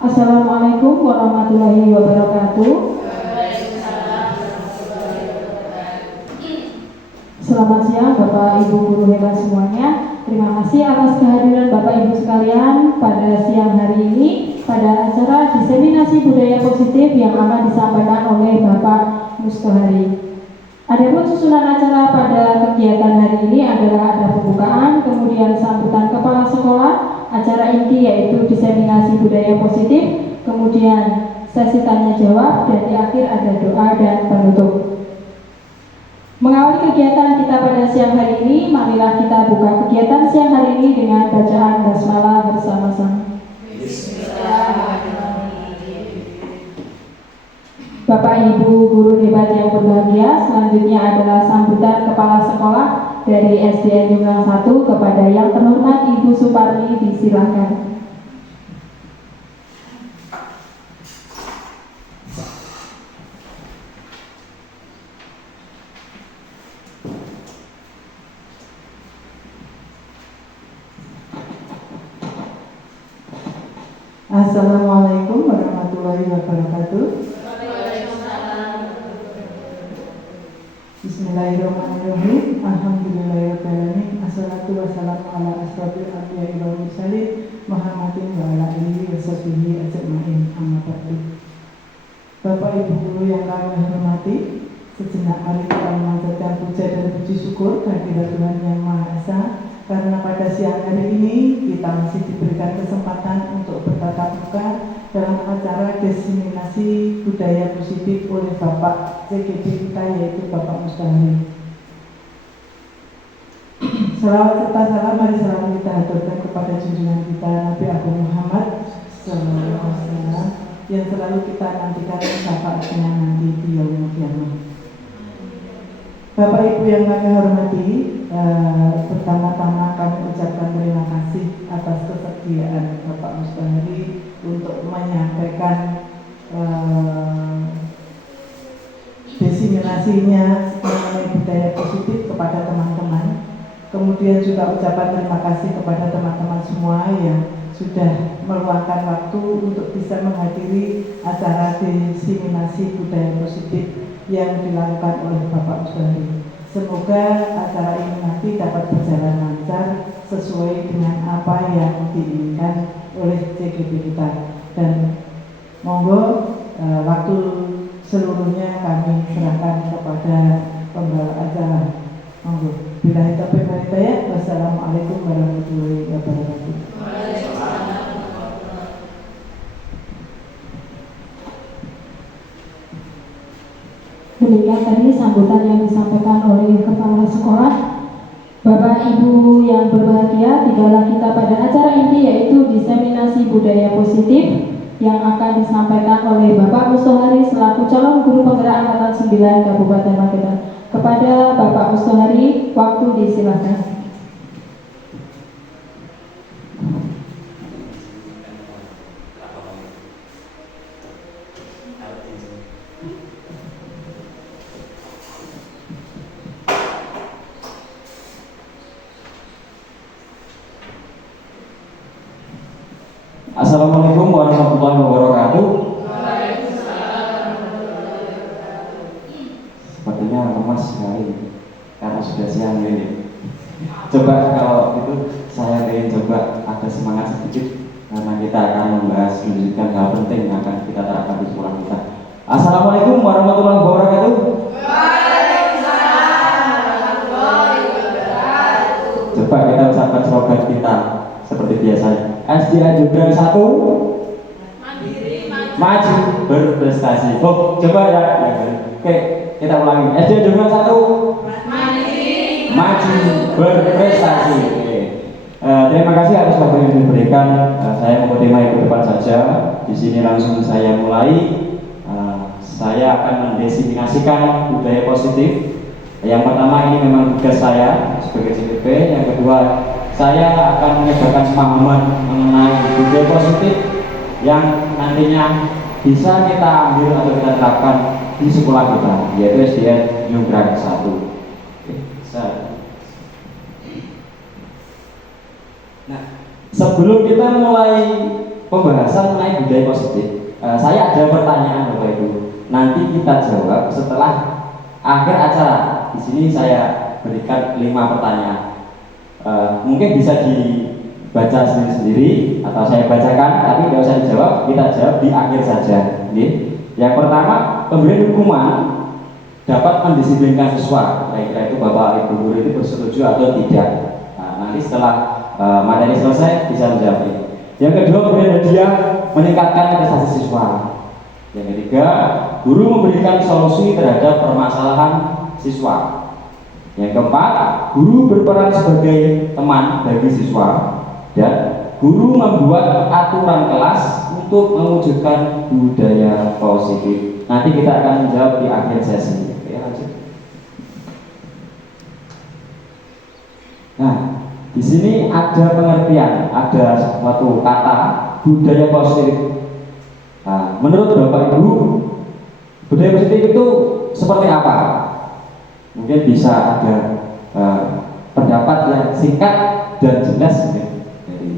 Assalamualaikum warahmatullahi wabarakatuh. Selamat siang Bapak Ibu guru hebat semuanya. Terima kasih atas kehadiran Bapak Ibu sekalian pada siang hari ini pada acara diseminasi budaya positif yang akan disampaikan oleh Bapak Mustohari. Adapun susunan acara pada kegiatan hari ini adalah ada pembukaan, kemudian sambutan kepala sekolah, acara inti yaitu diseminasi budaya positif, kemudian sesi tanya jawab, dan di akhir ada doa dan penutup. Mengawali kegiatan kita pada siang hari ini, marilah kita buka kegiatan siang hari ini dengan bacaan basmalah bersama-sama. Bapak Ibu guru hebat yang berbahagia, selanjutnya adalah sambutan kepala sekolah dari SDN Jumlah 1 kepada yang terhormat Ibu Suparni, disilakan. Assalamualaikum warahmatullahi wabarakatuh. Bismillahirrahmanirrahim. Alhamdulillahirrahmanirrahim. Assalatu wassalamu ala asrofil anbiya'i wal mursalin Muhammadin wa ala alihi wa sahbihi ajma'in. Amma ba'du. Bapak Ibu guru yang kami hormati, sejenak mari kita memanjatkan puja dan puji syukur kehadirat Tuhan Yang Maha Esa, karena pada siang hari ini kita masih diberikan kesempatan untuk bertatap muka dalam acara diseminasi budaya positif oleh Bapak CGD kita, yaitu Bapak Mustohari. Salawat serta salam mari selalu kita haturkan kepada junjungan kita Nabi Agung Muhammad SAW, yang selalu kita nantikan syafaatnya nanti di yaumul qiyamah. Bapak Ibu yang kami hormati, pertama-tama kami ucapkan terima kasih atas kesediaan Bapak Mustohari untuk menyampaikan diseminasinya mengenai budaya positif kepada teman-teman. Kemudian juga ucapan terima kasih kepada teman-teman semua yang sudah meluangkan waktu untuk bisa menghadiri acara diseminasi budaya positif yang dilakukan oleh Bapak Mustohari. Semoga acara ini nanti dapat berjalan lancar sesuai dengan apa yang diinginkan oleh CGD kita. Dan monggo waktu seluruhnya kami serahkan kepada pembawa acara. Monggo. Billahi taufiq wal hidayah. Wassalamualaikum warahmatullahi wabarakatuh. Demikian tadi sambutan yang disampaikan oleh kepala sekolah. Bapak Ibu yang berbahagia, tibalah kita pada acara inti yaitu diseminasi budaya positif yang akan disampaikan oleh Bapak Mustohari selaku calon guru penggerak angkatan 9 Kabupaten Magetan. Kepada Bapak Mustohari, waktu disilakan. Assalamualaikum warahmatullahi wabarakatuh. Sepertinya lemas sekali karena sudah siang ini. Coba kalau itu saya ingin coba ada semangat sedikit karena kita akan membahas melanjutkan hal penting yang akan kita terapkan di sekolah kita. Assalamualaikum warahmatullahi wabarakatuh. Coba kita ucapkan slogan kita seperti biasanya. SDN Jumlah 1 maju berprestasi. Oh, coba ya. Oke, kita ulangi. SDN Jumlah 1 maju berprestasi. Oke. Terima kasih atas waktu yang diberikan. Saya mau tema yang ke depan saja. Di sini langsung saya mulai. Saya akan mendiseminasikan budaya positif. Yang pertama, ini memang tugas saya sebagai CPP. Yang kedua, saya akan menyebarkan pemahaman mengenai budaya positif yang nantinya bisa kita ambil atau kita terapkan di sekolah kita, yaitu SDN Jumlah 1. Nah, sebelum kita mulai pembahasan mengenai budaya positif. Saya ada pertanyaan Bapak Ibu. Nanti kita jawab setelah akhir acara. Di sini saya berikan 5 pertanyaan. Mungkin bisa dibaca sendiri-sendiri atau saya bacakan, tapi tidak usah dijawab. Kita jawab di akhir saja. Yang pertama, pemberian hukuman dapat mendisiplinkan siswa. Kira-kira itu Bapak Ibu guru itu bersetuju atau tidak? Nanti setelah materi selesai bisa menjawab ini. Yang kedua, pemberian hadiah meningkatkan prestasi siswa. Yang ketiga, guru memberikan solusi terhadap permasalahan siswa. Yang keempat, guru berperan sebagai teman bagi siswa. Dan guru membuat aturan kelas untuk mewujudkan budaya positif. Nanti kita akan menjawab di akhir sesi. Oke, lanjut. Nah, di sini ada pengertian, ada suatu kata budaya positif. Nah, menurut Bapak Ibu, budaya positif itu seperti apa? Mungkin bisa ada pendapat yang singkat dan jelas mungkin dari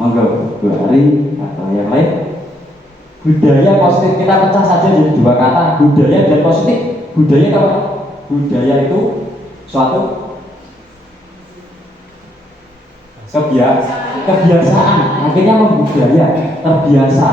monggo Bu Ari atau yang lain. Budaya positif kita pecah saja jadi 2 kata, budaya dan positif. Budaya apa? Budaya itu suatu kebiasaan, akhirnya membudaya, terbiasa.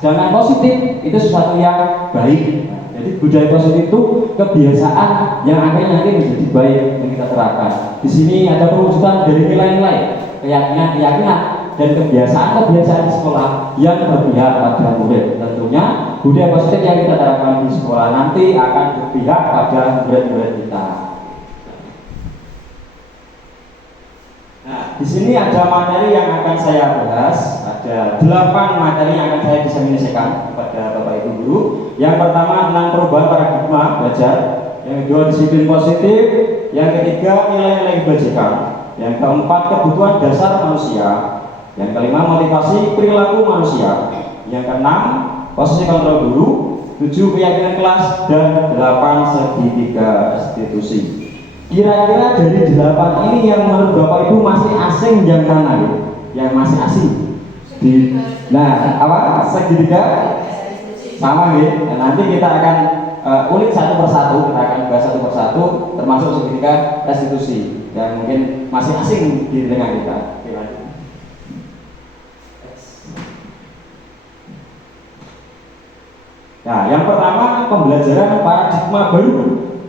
Sedangkan positif itu sesuatu yang baik. Jadi budaya positif itu kebiasaan yang akhirnya nanti menjadi baik yang kita terapkan. Di sini ada perwujudan dari nilai-nilai, keyakinan dan kebiasaan-kebiasaan di sekolah yang berpihak pada murid. Tentunya budaya positif yang kita terapkan di sekolah nanti akan berpihak pada murid-murid kita. Nah, di sini ada materi yang akan saya bahas. Ada 8 materi yang akan saya diseminasikan kepada Bapak Ibu guru. Yang pertama tentang perubahan paradigma belajar. Yang kedua disiplin positif. Yang ketiga nilai-nilai kebajikan. Yang keempat kebutuhan dasar manusia. Yang kelima motivasi perilaku manusia. Yang keenam posisi kontrol guru. 7 keyakinan kelas dan 8 segitiga institusi. Kira-kira dari 8 ini yang menurut Bapak Ibu masih asing yang mana ya? Yang masih asing? Nah, apa? Segitiga? Sama gitu. Nah, nanti kita akan ulik satu persatu, kita akan bahas satu persatu, termasuk segitiga restitusi yang mungkin masih asing di tengah kita. Oke, lanjut. Nah, yang pertama pembelajaran paradigma baru.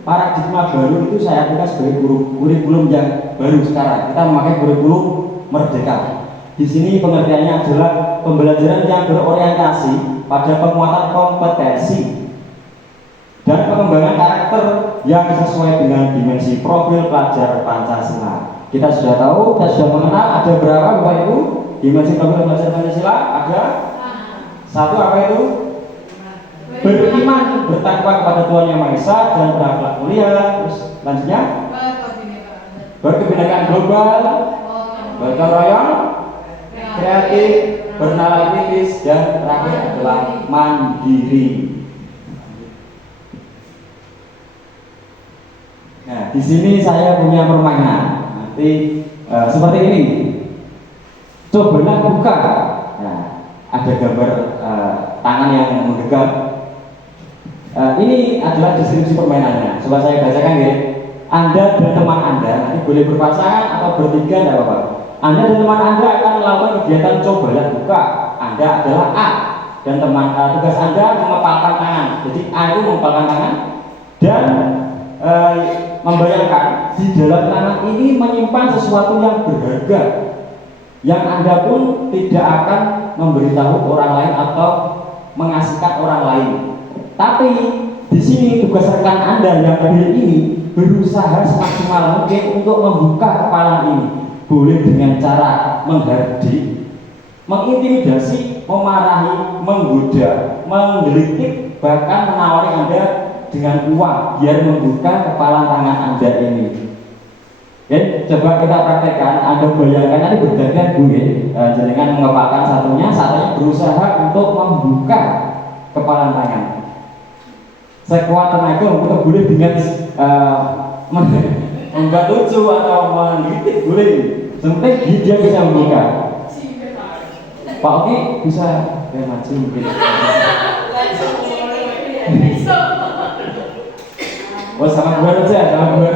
Paradigma baru itu saya artikan sebagai kurikulum yang baru sekarang. Kita memakai kurikulum merdeka. Di sini pengertiannya adalah pembelajaran yang berorientasi pada penguatan kompetensi dan pengembangan karakter yang sesuai dengan dimensi profil pelajar Pancasila. Kita sudah tahu, kita sudah mengenal ada berapa Bapak Ibu dimensi profil pelajar Pancasila? Ada 1 apa itu? Beriman, bertakwa kepada Tuhan Yang Maha Esa dan berakhlak mulia. Terus lanjutnya berkebinekaan global, bergotong royong, kreatif, bernalar kritis, dan terakhir adalah mandiri. Nah, di sini saya punya permainan. Nanti seperti ini. Cobalah buka. Nah, ada gambar tangan yang menggenggam. Ini adalah deskripsi permainannya. Coba saya bacakan ya. Anda dan teman Anda nanti boleh berpasangan atau bertiga, tidak apa-apa. Anda dan teman Anda akan melakukan kegiatan cobalah buka. Anda adalah A dan teman tugas Anda mengepalkan tangan. Jadi A itu mengepalkan tangan dan membayangkan di dalam tangan ini menyimpan sesuatu yang berharga yang Anda pun tidak akan memberitahu orang lain atau mengasihkan orang lain. Tapi di sini tugas rekan Anda yang B ini berusaha semaksimal mungkin untuk membuka kepala ini. Boleh dengan cara menghardik, mengintimidasi, memarahi, menggoda, menggelitik, bahkan menawari Anda dengan uang biar membuka kepala tangan Anda ini. Oke, coba kita praktekkan. Anda bayangkan nanti bergantian Bu ya. Jenengan mengepalkan satunya berusaha untuk membuka kepala tangan. Sekuat tenaga untuk boleh dengan membuat lucu atau menggelitik boleh. Sepenting dia bisa membuka. Pak Oki bisa maju mungkin. Oh sama gue aja, sama Bu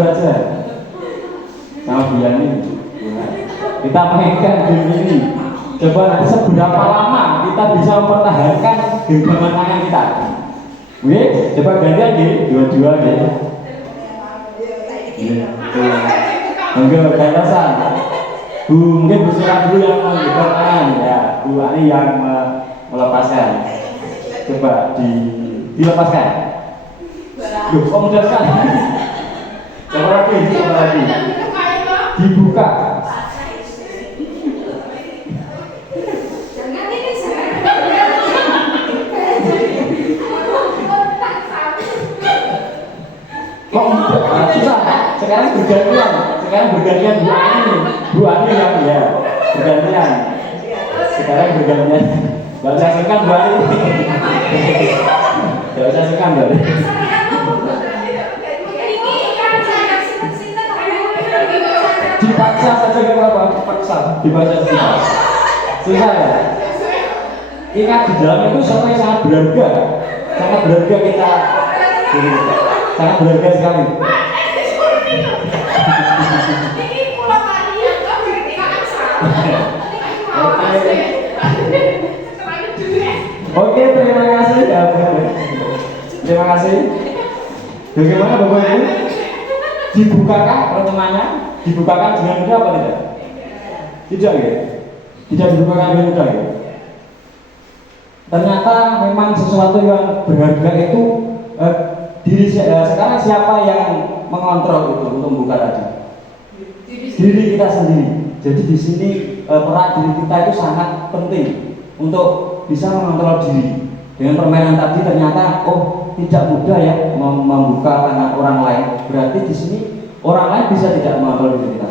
Yani. Kita mainkan game ini. Coba nanti seberapa lama kita bisa mempertahankan genggaman tangan kita. Oke, coba gantian deh, dua-dua deh. Enggak, kayak rasa. Bu, mungkin bersilat dulu yang menggerakkan tangan ya. Bu Ani yang melepaskan. Coba dilepaskan. Loh, kok mudah sekali? Coba lagi. Dibuka. Kok susah? Sekarang bergantian Bu Ani yang ya bergantian. Sekarang bergantian. Gak usah singkat Bu Ani. Gak usah singkat Bu Ani. Dipaksa saja gak apa-apa, dibaca. Susah ya? Ingat di dalam itu sesuatu yang sangat berharga kita. Sangat berharga sekali. Oke, terima kasih. Terima kasih. Bagaimana Bapak Ibu? Dibukakah pertemuannya? Dibukakan dengan mudah apa tidak? Tidak ya? Tidak dibukakan dengan mudah ya? Ternyata memang sesuatu yang berharga itu sekarang siapa yang mengontrol itu untuk membuka tadi? Diri kita sendiri. Jadi di sini peran diri kita itu sangat penting untuk bisa mengontrol diri. Dengan permainan tadi ternyata tidak mudah ya membuka tangan orang lain. Berarti di sini orang lain bisa tidak mengontrol diri kita.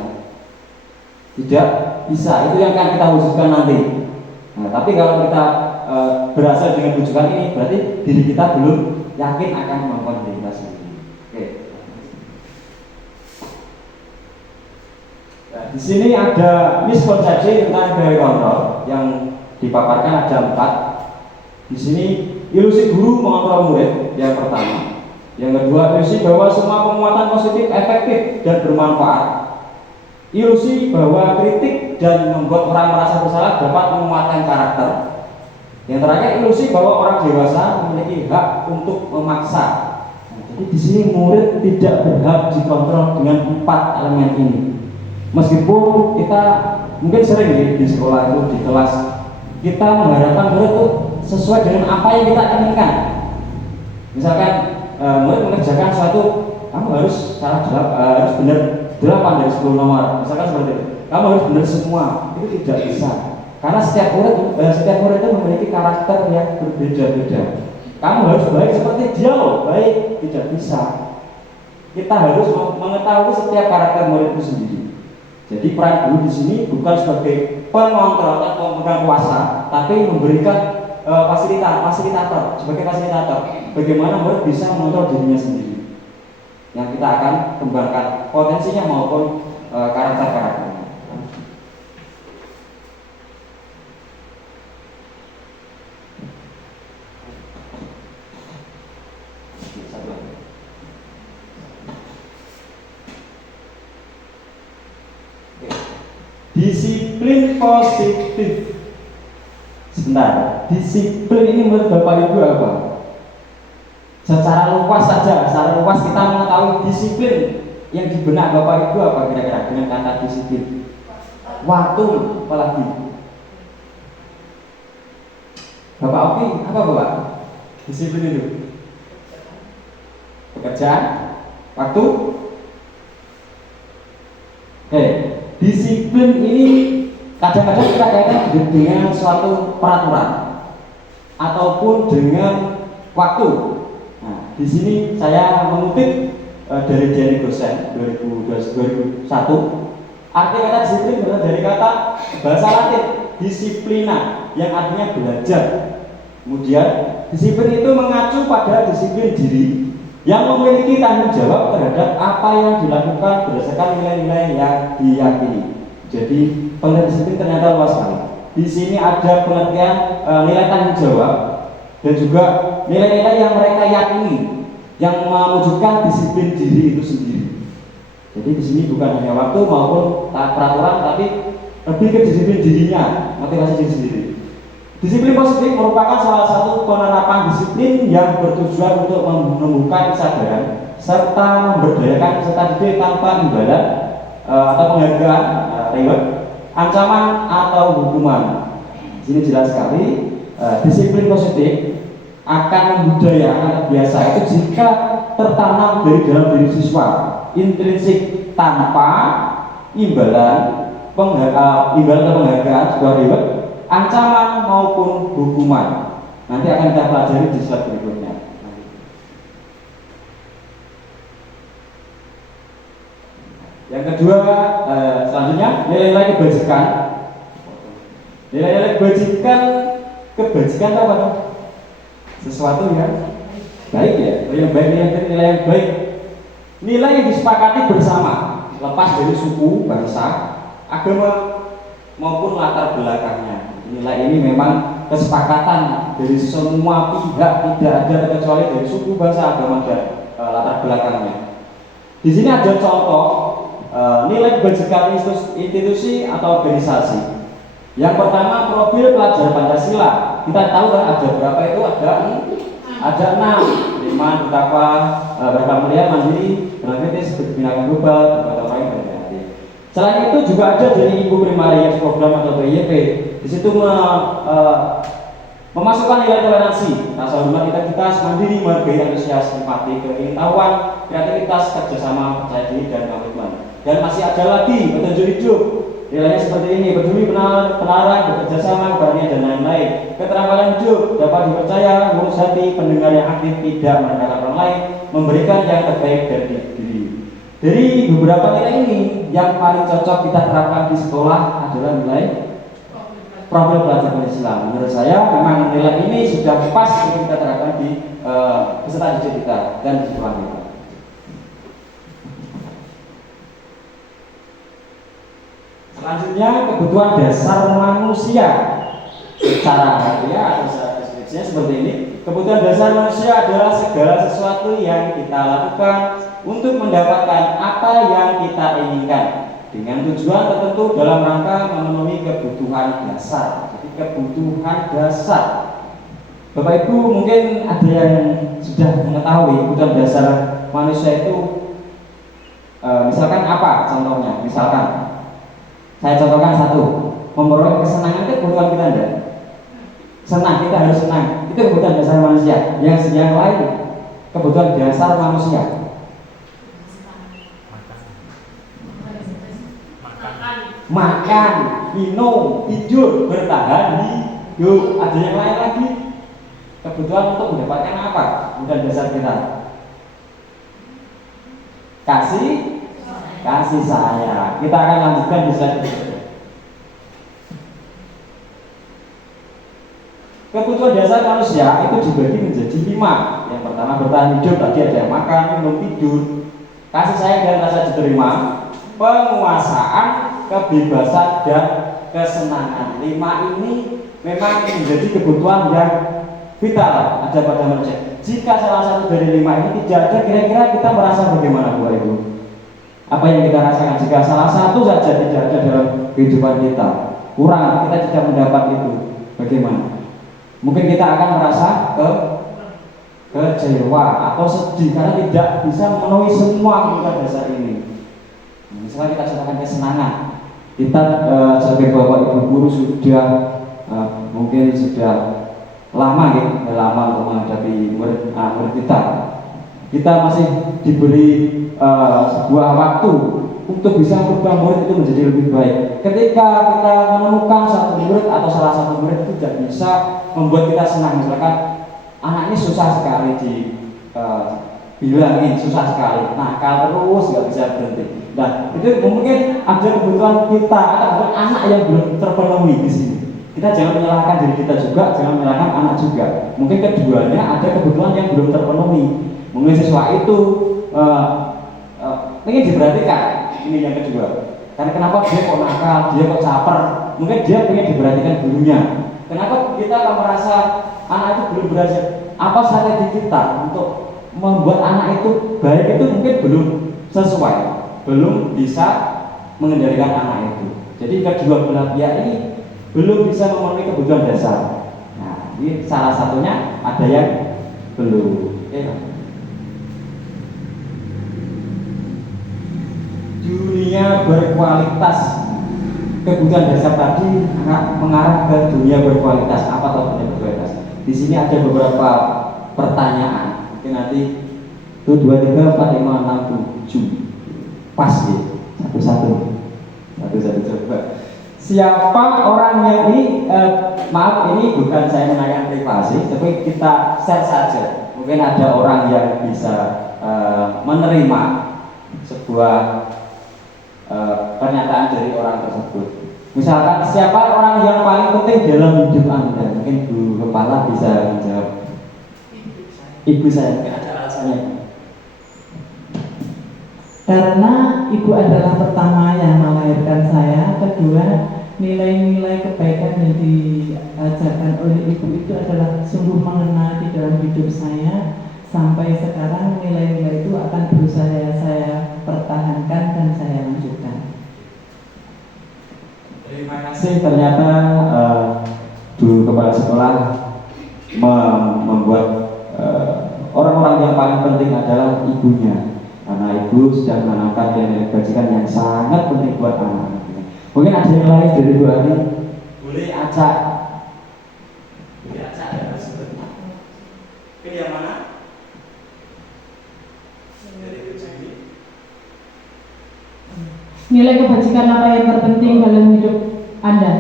Tidak bisa. Itu yang akan kita wujudkan nanti. Nah, tapi kalau kita berhasil dengan wujudan ini, berarti diri kita belum yakin akan mengontrol diri kita sendiri. Oke. Nah, di sini ada miskonsepsi tentang gaya kontrol yang dipaparkan ada 4. Di sini ilusi guru mengontrol murid yang pertama. Yang kedua, ilusi bahwa semua penguatan positif efektif dan bermanfaat. Ilusi bahwa kritik dan membuat orang merasa bersalah dapat menguatkan karakter. Yang terakhir, ilusi bahwa orang dewasa memiliki hak untuk memaksa. Nah, jadi di sini murid tidak berhak dikontrol dengan 4 elemen ini. Meskipun kita mungkin sering di sekolah itu di kelas kita mengharapkan murid itu sesuai dengan apa yang kita inginkan. Misalkan murid mengerjakan suatu, kamu harus harus benar 8 dari 10 nomor, misalkan seperti itu. Kamu harus benar semua, itu tidak bisa. Karena setiap murid itu memiliki karakter yang berbeda-beda. Kamu harus baik seperti dia loh, baik tidak bisa. Kita harus mengetahui setiap karakter murid itu sendiri. Jadi peran guru di sini bukan sebagai pengontrol atau pemegang kuasa, tapi memberikan fasilitator, sebagai fasilitator. Bagaimana murid bisa mengontrol dirinya sendiri. Yang kita akan kembangkan potensinya maupun karakter-karakternya. Disiplin positif. Sebentar, disiplin ini menurut Bapak Ibu apa? Secara luas saja, secara luas kita mengetahui disiplin yang di benak Bapak Ibu apa kira-kira dengan kata disiplin? Waktu, apalagi? Bapak Oki, apa Bapak? Disiplin itu? Pekerjaan? Waktu? Disiplin ini kadang-kadang kita kaitkan dengan suatu peraturan ataupun dengan waktu. Nah, di sini saya mengutip dari Jenny Gosen 2001. Arti kata disiplin berasal dari kata bahasa Latin disiplina yang artinya belajar. Kemudian disiplin itu mengacu pada disiplin diri yang memiliki tanggung jawab terhadap apa yang dilakukan berdasarkan nilai-nilai yang diyakini. Jadi pengertian disiplin ternyata luas sekali. Di sini ada pengertian nilai tanggung jawab dan juga nilai-nilai yang mereka yakini yang mewujudkan disiplin diri itu sendiri. Jadi di sini bukan hanya waktu maupun peraturan, tapi lebih ke disiplin dirinya, motivasi diri sendiri. Disiplin positif merupakan salah satu penerapan disiplin yang bertujuan untuk menumbuhkan kesadaran serta memberdayakan peserta didik tanpa imbalan atau penghargaan, reward, ancaman atau hukuman. Di sini jelas sekali disiplin positif akan membudaya, akan terbiasa itu jika tertanam dari dalam diri siswa, intrinsik tanpa imbalan, imbalan atau penghargaan, juga reward, ancaman maupun hukuman. Nanti akan kita pelajari di slide berikutnya. Yang kedua, selanjutnya nilai-nilai kebajikan. Nilai-nilai kebajikan apa dong? Sesuatu yang baik ya, yang baik, nilai yang baik, nilai yang disepakati bersama, lepas dari suku, bangsa, agama maupun latar belakangnya. Nilai ini memang kesepakatan dari semua pihak, tidak ada kecuali dari suku, bangsa, agama dan latar belakangnya. Di sini ada contoh nilai kebajikan institusi atau organisasi. Yang pertama, profil pelajar Pancasila. Kita tahu kan ada berapa itu? Ada 6. Iman, betapa bermulia, mandiri, kritis, berbinakan global, berbagai lain dan lain. Selain itu juga ada dari Ibu Primarius program atau BIP. Di situ memasukkan nilai toleransi, rasa hormat, integritas, mandiri, menghargai, antusias, empati, keingintahuan, kreativitas, kerjasama, percaya diri dan komitmen. Dan masih ada lagi petunjuk hidup. Nilainya seperti ini: peduli, penarang, bekerja sama, keberanian dan lain-lain. Keterampilan hidup, dapat dipercaya, lurus hati, pendengar yang aktif, tidak merendahkan orang lain, memberikan yang terbaik dari diri. Dari beberapa nilai ini, yang paling cocok kita terapkan di sekolah adalah nilai profil pelajar Pancasila. Menurut saya memang nilai ini sudah pas untuk kita terapkan di peserta didik kita dan di sekolah kita. Selanjutnya, kebutuhan dasar manusia secara harfiah atau secara deskripsinya seperti ini. Kebutuhan dasar manusia adalah segala sesuatu yang kita lakukan untuk mendapatkan apa yang kita inginkan dengan tujuan tertentu dalam rangka memenuhi kebutuhan dasar. Jadi kebutuhan dasar. Bapak Ibu mungkin ada yang sudah mengetahui kebutuhan dasar manusia itu misalkan apa contohnya? Misalkan saya contohkan satu, memperoleh kesenangan itu kebutuhan kita enggak? Senang, kita harus senang. Itu kebutuhan dasar manusia. Yang lain kebutuhan dasar manusia. Makan, minum, tidur, bertahan hidup. Ada yang lain lagi. Kebutuhan untuk mendapatkan apa? Kebutuhan dasar kita. Kasih sayang. Kita akan lanjutkan di slide berikutnya. Kebutuhan dasar manusia itu dibagi menjadi 5. Yang pertama bertahan hidup, tadi ada makan, minum, tidur, kasih sayang dan rasa diterima, penguasaan, kebebasan dan kesenangan. 5 ini memang menjadi kebutuhan yang vital ada pada manusia. Jika salah satu dari 5 ini tidak ada, kira-kira kita merasa bagaimana Bapak Ibu? Apa yang kita rasakan jika salah satu saja tidak ada dalam kehidupan kita, kurang, kita tidak mendapat itu, bagaimana? Mungkin kita akan merasa kecewa atau sedih karena tidak bisa memenuhi semua kebutuhan dasar ini. Misalnya kita contohkan kesenangan, kita sebagai bapak ibu guru sudah mungkin sudah lama untuk menghadapi murid kita. Kita masih diberi sebuah waktu untuk bisa merubah murid itu menjadi lebih baik. Ketika kita menemukan satu murid atau salah satu murid itu tidak bisa membuat kita senang, misalkan anak ini susah sekali dibilangin, susah sekali, nakal terus, nggak bisa berhenti. Nah, itu mungkin ada kebutuhan kita atau kebutuhan anak yang belum terpenuhi di sini. Kita jangan menyalahkan diri kita juga, jangan menyalahkan anak juga. Mungkin keduanya ada kebutuhan yang belum terpenuhi. Mungkin siswa itu ingin diperhatikan. Ini yang kedua. Karena kenapa dia kok nakal, dia kok caper, mungkin dia ingin diperhatikan gurunya. Kenapa kita akan merasa anak itu belum berhasil? Apa strategi kita untuk membuat anak itu baik itu mungkin belum sesuai, belum bisa mengendalikan anak itu. Jadi kedua belah pihak ini belum bisa memenuhi kebutuhan dasar. Nah, ini salah satunya ada yang belum. Dunia berkualitas, kebutuhan dasar tadi mengarah ke dunia berkualitas. Apa tuh dunia berkualitas? Di sini ada beberapa pertanyaan. Mungkin nanti 1, 2, 3, 4, 5, 6, 7 pas ya, satu-satu coba. Siapa orang yang ini maaf, ini bukan saya menanyakan privasi, tapi kita share saja. Mungkin ada orang yang bisa menerima sebuah pernyataan dari orang tersebut. Misalkan siapa orang yang paling penting dalam hidup Anda? Mungkin Bu Kepala bisa menjawab. Ibu saya, mungkin ada alasannya. Karena ibu adalah pertama yang melahirkan saya, kedua nilai-nilai kebaikan yang diajarkan oleh ibu itu adalah sungguh mengena di dalam hidup saya. Sampai sekarang nilai-nilai itu akan berusaha saya pertahankan dan saya lanjutkan. Terima kasih. Ternyata Bu Kepala Sekolah membuat orang-orang yang paling penting adalah ibunya. Karena ibu sudah menanamkan nilai kebajikan yang sangat penting buat anak. Mungkin ada yang lain dari Bu Ani? Boleh acak. Boleh acak ya Mas. Pilih yang mana? Dari Bu Jani. Nilai kebajikan apa yang terpenting dalam hidup Anda?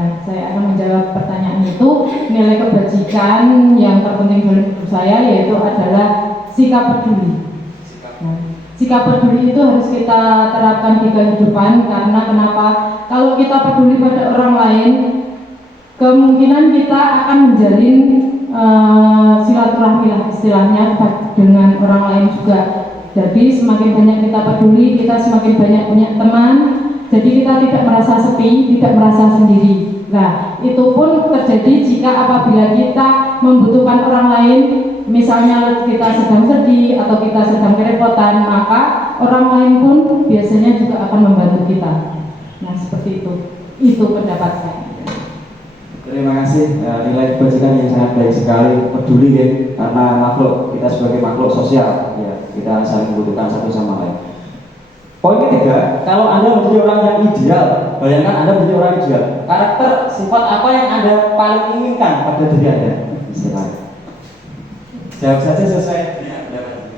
Nah, saya akan menjawab pertanyaan itu. Nilai kebajikan yang terpenting dalam hidup saya yaitu adalah sikap peduli. Sikap peduli itu harus kita terapkan di kehidupan. Karena kenapa? Kalau kita peduli pada orang lain, kemungkinan kita akan menjalin silaturahmi lah istilahnya dengan orang lain juga. Jadi semakin banyak kita peduli, kita semakin banyak punya teman. Jadi kita tidak merasa sepi, tidak merasa sendiri. Nah, itu pun terjadi jika apabila kita membutuhkan orang lain. Misalnya kita sedang sedih atau kita sedang kerepotan, maka orang lain pun biasanya juga akan membantu kita. Nah, seperti itu. Itu pendapat saya. Terima kasih. Nilai kebajikan yang sangat baik sekali, peduli ya, karena kita sebagai makhluk sosial ya, kita saling membutuhkan satu sama lain. Poin ketiga, kalau Anda menjadi orang yang ideal, bayangkan Anda menjadi orang ideal. Karakter sifat apa yang Anda paling inginkan pada diri Anda? Istilahnya. Jawab saja sesuai dengan pendapat.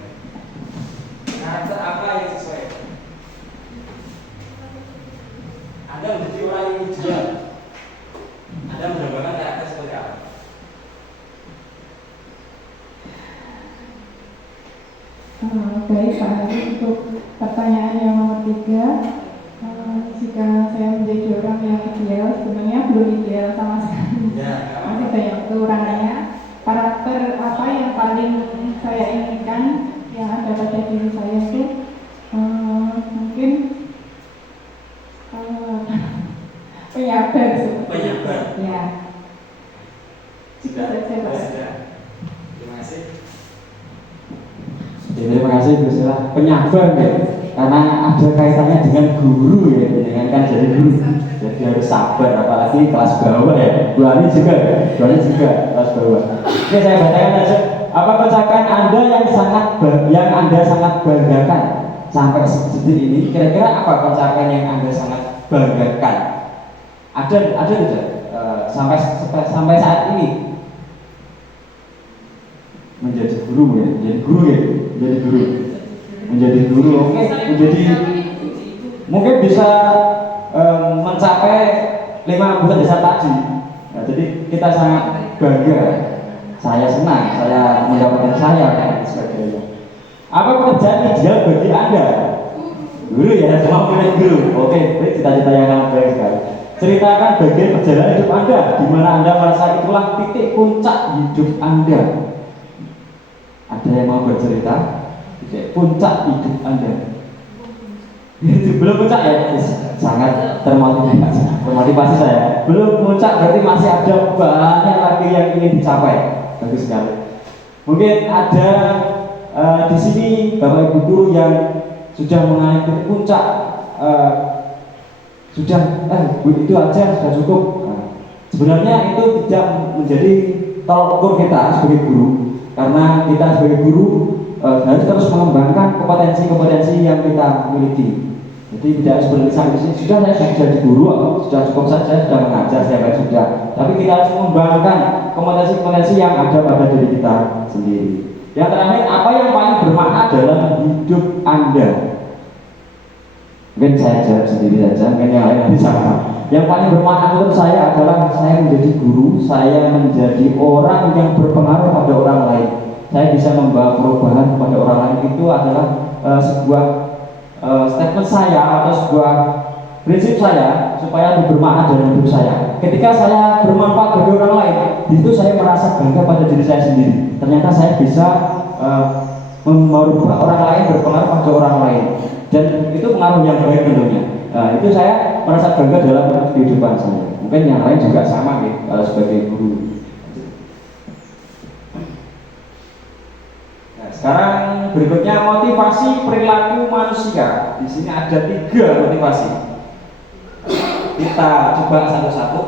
Karakter apa yang sesuai? Anda menjadi orang yang ideal. Anda mendapatkan karakter seperti apa? Baik Pak Ari, untuk pertanyaan yang nomor 3, jika saya menjadi orang yang ideal, sebenarnya belum ideal sama sekali. Masih banyak kekurangannya. Karakter apa yang paling saya inginkan yang ada pada diri saya itu mungkin penyabar. Penyabar. Ya. Sudah. Terima kasih. Terima kasih Bu Sila. Penyabar ya, karena ada kaitannya dengan guru ya, dengan kan jadi guru. Jadi harus sabar, apalagi kelas bawah ya. Bu Ani juga kelas bawah. Oke, saya bacakan aja. Apa pencapaian Anda yang Anda sangat banggakan sampai sedetik ini? Kira-kira apa pencapaian yang Anda sangat banggakan? Ada tidak? Sampai saat ini menjadi guru ya, menjadi guru. Oke, mungkin bisa mencapai 5 bulan desa tadi. Nah, jadi kita sangat bangga. Saya senang, saya mendapatkan dan sebagainya. Apa pekerjaan ideal bagi Anda? Guru ya, semua pilih guru. Oke, cita-cita yang sangat baik sekali. Ceritakan bagian perjalanan hidup Anda, di mana Anda merasa itulah titik puncak hidup Anda. Ada yang mau bercerita? Titik puncak hidup Anda. Itu belum puncak ya? sangat termotivasi saya. Belum puncak berarti masih ada banyak lagi yang ingin dicapai. Bagus sekali. Mungkin ada di sini Bapak Ibu guru yang sudah mengalami titik puncak, sudah itu aja sudah cukup. Sebenarnya itu tidak menjadi tolak ukur kita sebagai guru, karena kita sebagai guru harus terus mengembangkan kompetensi-kompetensi yang kita miliki. Jadi tidak seperti sampai sini sudah saya sudah jadi guru, sudah cukup saja sudah mengajar saya sudah. Tapi kita harus mengembangkan kompetensi-kompetensi yang ada pada diri kita sendiri. Yang terakhir, apa yang paling bermakna dalam hidup Anda? Mungkin saya jawab sendiri saja, mungkin yang lain nanti sama. Yang paling bermakna menurut saya adalah saya menjadi guru, saya menjadi orang yang berpengaruh pada orang lain. Saya bisa membawa perubahan kepada orang lain, itu adalah sebuah statement saya atau sebuah prinsip saya supaya lebih bermakna dalam hidup saya. Ketika saya bermanfaat bagi orang lain, itu saya merasa bangga pada diri saya sendiri. Ternyata saya bisa merubah orang lain, berpengaruh pada orang lain, dan itu pengaruh yang baik tentunya. Itu saya merasa bangga dalam kehidupan saya. Mungkin yang lain juga sama nih, sebagai guru. Sekarang berikutnya motivasi perilaku manusia. Di sini ada 3 motivasi. Kita coba satu-satu.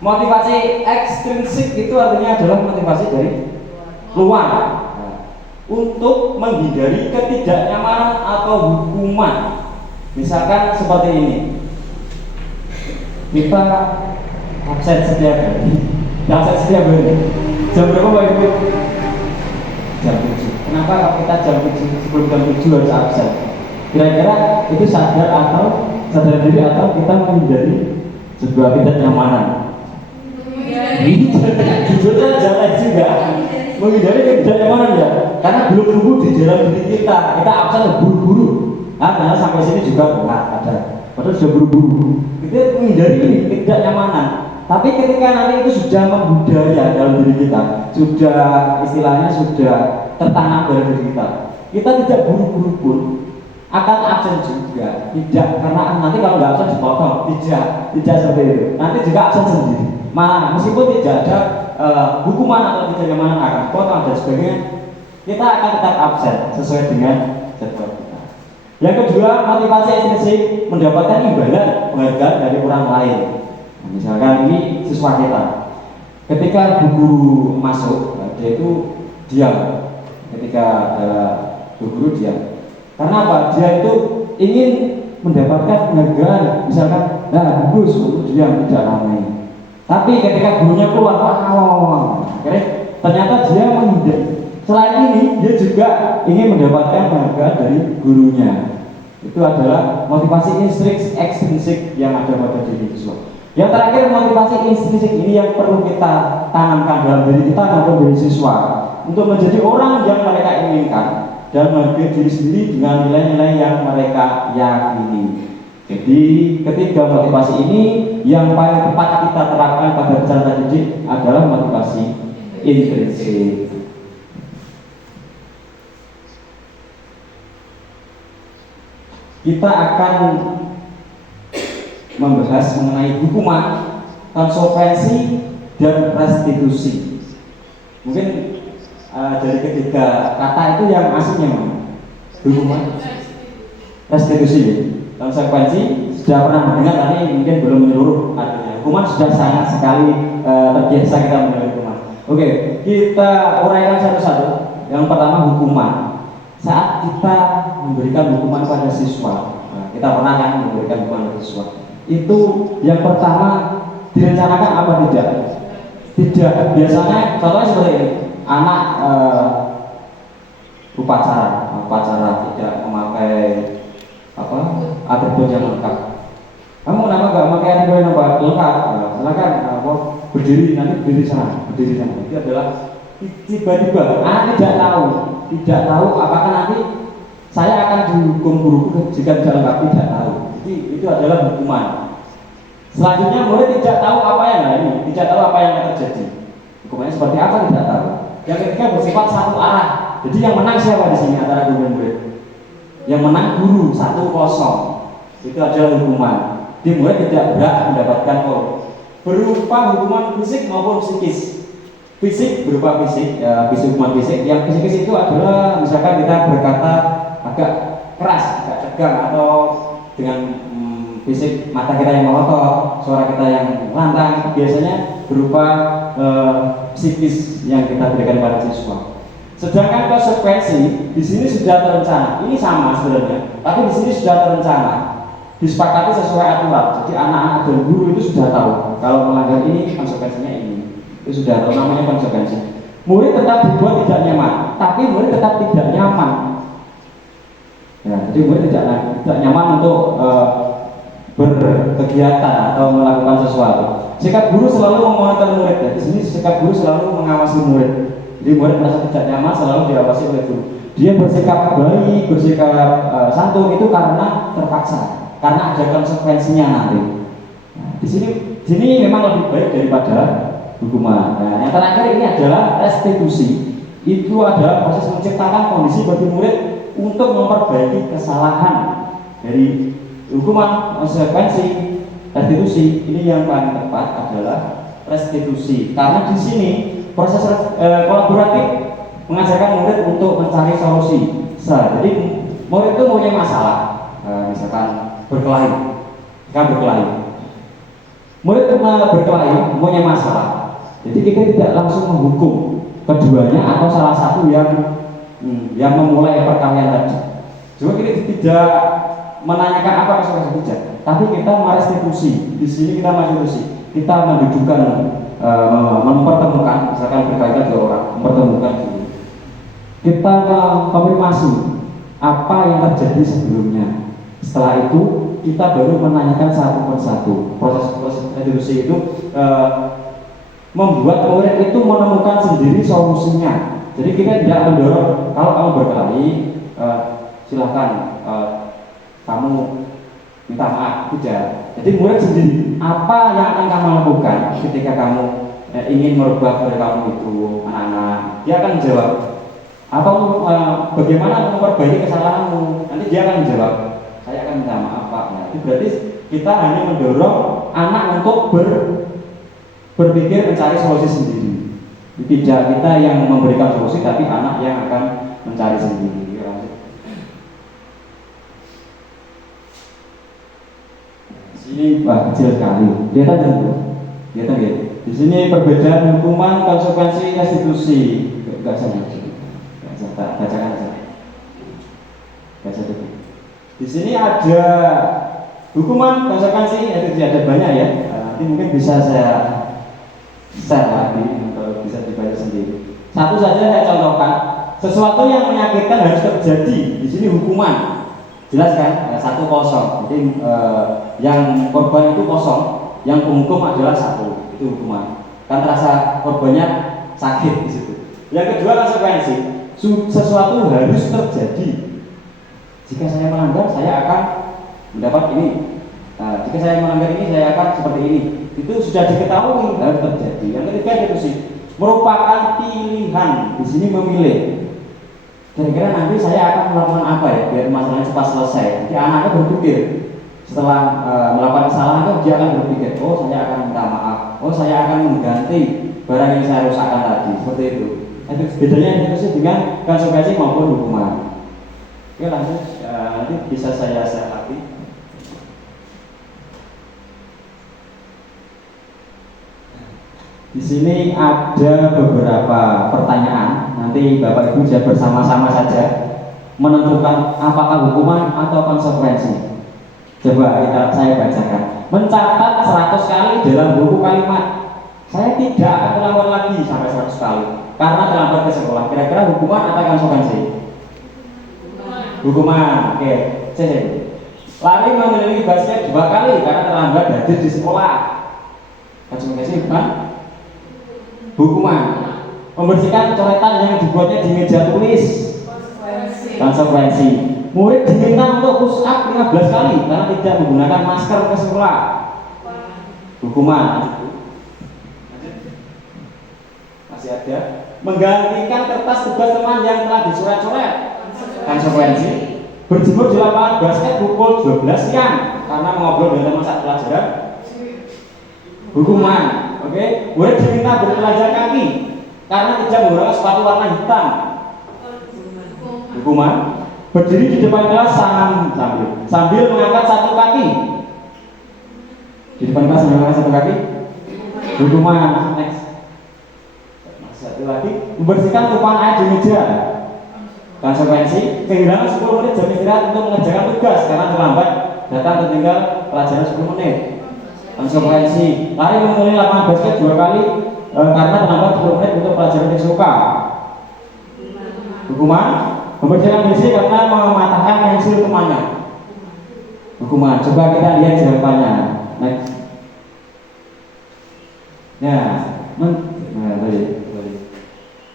Motivasi ekstrinsik itu artinya adalah motivasi dari luar, untuk menghindari ketidaknyamanan atau hukuman. Misalkan seperti ini, kita absen setiap hari. Jam berapa Pak Ibu? Jam 7. Kenapa kalau kita jam 7 sebelum jam 7 harus absen? Kira-kira itu sadar diri atau kita menghindari sebuah ketidaknyamanan? Jujur saja juga menghindari ketidaknyamanan ya, karena belum tumbuh di dalam diri kita absen buru-buru. Karena sampai sini juga ada, padahal sudah buru-buru. Kita menghindari ini ketidaknyamanan. Tapi ketika nanti itu sudah membudaya dalam diri kita, sudah istilahnya sudah tertanam dalam diri kita, kita tidak buru-buru pun akan absen juga. Tidak, karena nanti kalau nggak absen dipotong. Tidak seperti itu. Nanti juga absen sendiri. Meskipun tidak ada hukuman atau ketidaknyamanan akan dipotong dan sebagainya, kita akan tetap absen sesuai dengan jadwal kita. Yang kedua, motivasi ekstrinsik, mendapatkan imbalan penghargaan dari orang lain. Misalkan ini siswa kita, ketika bu guru masuk, dia itu diam. Ketika ada bu guru diam. Karena apa? Dia itu ingin mendapatkan penghargaan. Misalkan, bagus untuk diam tidak ramai. Tapi ketika gurunya keluar, ternyata dia menghindar. Selain ini, dia juga ingin mendapatkan penghargaan dari gurunya. Itu adalah motivasi ekstrinsik yang ada pada diri siswa. Yang terakhir, motivasi intrinsik ini yang perlu kita tanamkan dalam diri kita maupun diri siswa untuk menjadi orang yang mereka inginkan dan menghargai diri sendiri dengan nilai-nilai yang mereka yakini. Jadi ketiga motivasi ini yang paling tepat kita terapkan pada peserta didik adalah motivasi intrinsik. Kita akan membahas mengenai hukuman, konsekuensi, dan restitusi. Mungkin dari ketiga kata itu yang aslinya mana? Hukuman, restitusi. Konsekuensi sudah pernah mendengar, tapi mungkin belum menyeluruh artinya. Hukuman sudah sangat sekali terbiasa kita mendengar hukuman. Oke, kita uraikan satu-satu. Yang pertama, hukuman. Saat kita memberikan hukuman pada siswa, kita pernah kan memberikan hukuman pada siswa, itu yang pertama direncanakan apa tidak? Tidak. Biasanya contohnya seperti ini, anak upacara tidak memakai atribut yang lengkap. Kamu kenapa nggak memakai atribut yang lengkap? Silakan berdiri, nanti berdiri sana. Itu adalah tiba-tiba anak tidak tahu apakah nanti saya akan dihukum guruku jika tidak lengkap, tidak tahu. Itu adalah hukuman. Selanjutnya murid tidak tahu apa yang tidak tahu apa yang akan terjadi. Hukumannya seperti apa tidak tahu. Yang ketiga bersifat satu arah. Jadi yang menang siapa di sini antara guru dan murid? Yang menang guru 1-0. Itu adalah hukuman. Jadi murid tidak berhak mendapatkan berupa hukuman fisik maupun psikis. Fisik berupa fisik, ya, hukuman fisik. Yang psikis itu adalah misalkan kita berkata agak keras, agak tegang, atau dengan fisik mata kita yang melotot, suara kita yang lantang, biasanya berupa psikis yang kita berikan pada siswa. Sedangkan konsekuensi di sini sudah terencana. Ini sama sebenarnya, tapi di sini sudah terencana, disepakati sesuai aturan. Jadi anak-anak dan guru itu sudah tahu kalau melanggar ini konsekuensinya ini. Itu sudah tahu, namanya konsekuensi. Murid tetap dibuat tidak nyaman, tapi murid tetap tidak nyaman. Ya, jadi murid tidak nyaman untuk berkegiatan atau melakukan sesuatu. Sikap guru selalu memonitor murid. Ya. Di sini sikap guru selalu mengawasi murid. Jadi murid merasa tidak nyaman selalu diawasi oleh guru. Dia bersikap baik, bersikap santun itu karena terpaksa, karena ada konsekuensinya nanti. Nah, di sini memang lebih baik daripada hukuman. Nah, yang terakhir ini adalah restitusi. Itu adalah proses menciptakan kondisi bagi murid untuk memperbaiki kesalahan dari hukuman. Konsekuensi restitusi ini yang paling tepat adalah restitusi, karena di sini proses kolaboratif mengajarkan murid untuk mencari solusi. Jadi murid itu punya masalah, misalkan berkelahi, murid berkelahi punya masalah. Jadi kita tidak langsung menghukum keduanya atau salah satu yang memulai perkelahian tadi. Cuma kita tidak menanyakan apa konsekuensi tidak, tapi kita merestitusi. Di sini kita merestitusi, kita mendudukkan, mempertemukan, misalkan berkaitan dua orang, mempertemukan dulu. Kita konfirmasi apa yang terjadi sebelumnya. Setelah itu kita baru menanyakan satu persatu. Proses restitusi itu membuat murid itu menemukan sendiri solusinya. Jadi kita tidak mendorong kalau kamu berkelahi, silahkan kamu minta maaf, tidak. Jadi murid sendiri apa yang akan kamu lakukan ketika kamu ingin merubah dari kamu itu, anak-anak. Dia akan menjawab apa, bagaimana memperbaiki kesalahanmu. Nanti dia akan menjawab, saya akan minta maaf Pak. Nah, itu berarti kita hanya mendorong anak untuk berpikir mencari solusi sendiri. Tidak kita yang memberikan solusi, tapi anak yang akan mencari sendiri. Ini kecil sekali. Lihat aja. Di sini perbedaan hukuman, konsekuensi, restitusi. Enggak saja. Bacakan saja. Di sini ada hukuman, konsekuensi, restitusi, ada banyak ya. Nanti mungkin bisa saya share lagi atau bisa dibaca sendiri. Satu saja saya contohkan. Sesuatu yang menyakitkan harus terjadi. Di sini hukuman. Jelas kan? 1-0. Jadi yang korban itu 0, yang penghukum adalah 1. Itu hukuman. Kan rasa korbannya sakit di situ. Yang kedua konsekuensi. Sesuatu harus terjadi. Jika saya melanggar, saya akan mendapat ini. Jika saya melanggar ini, saya akan seperti ini. Itu sudah diketahui harus terjadi. Yang ketiga itu sih merupakan pilihan. Di sini memilih. Kira-kira nanti saya akan melakukan apa ya biar masalahnya cepat selesai. Jadi anak-anak berpikir setelah melakukan kesalahan itu dia akan berpikir, oh saya akan minta maaf, oh saya akan mengganti barang yang saya rusakkan tadi, seperti itu. Itu bedanya itu dengan konsekuensi maupun hukuman. Oke, langsung nanti bisa saya share lagi. Di sini ada beberapa pertanyaan. Nanti Bapak Ibu bisa bersama-sama saja menentukan apakah hukuman atau konsekuensi. Coba saya bacakan. Mencatat 100 kali dalam buku kalimat. Saya tidak akan terlambat lagi sampai 100 kali karena terlambat ke sekolah. Kira-kira hukuman atau konsekuensi? Hukuman. Oke. C. Lari mengelilingi basket 2 kali karena terlambat hadir di sekolah. Konsekuensi hukuman. Membersihkan coretan yang dibuatnya di meja tulis. Konsekuensi. Murid diminta untuk push up 15 kali karena tidak menggunakan masker ke sekolah. Hukuman. Masih ada. Menggantikan kertas tugas teman yang telah dicoret-coret. Konsekuensi. Berjemur di lapangan basket pukul 12 siang karena mengobrol dengan teman saat pelajaran hukuman. Oke, murid diminta bertelanjang kaki karena tidak menggunakan sepatu warna hitam. Hukuman. Berdiri di depan kelas sambil mengangkat satu kaki. Di depan kelas sambil mengangkat satu kaki. Hukuman. Next. Satu lagi, membersihkan tumpahan air di meja. Konsekuensi, kehilangan 10 menit jam istirahat untuk mengerjakan tugas karena terlambat datang atau tinggal pelajaran 10 menit. Konsekuensi, lari mengelilingi lapangan basket 2 kali karena terlambat 10 menit untuk pelajaran yang suka. Hukuman, membersihkan WC karena mematahkan pensil temannya. Hukuman, coba kita lihat jawabannya. Next.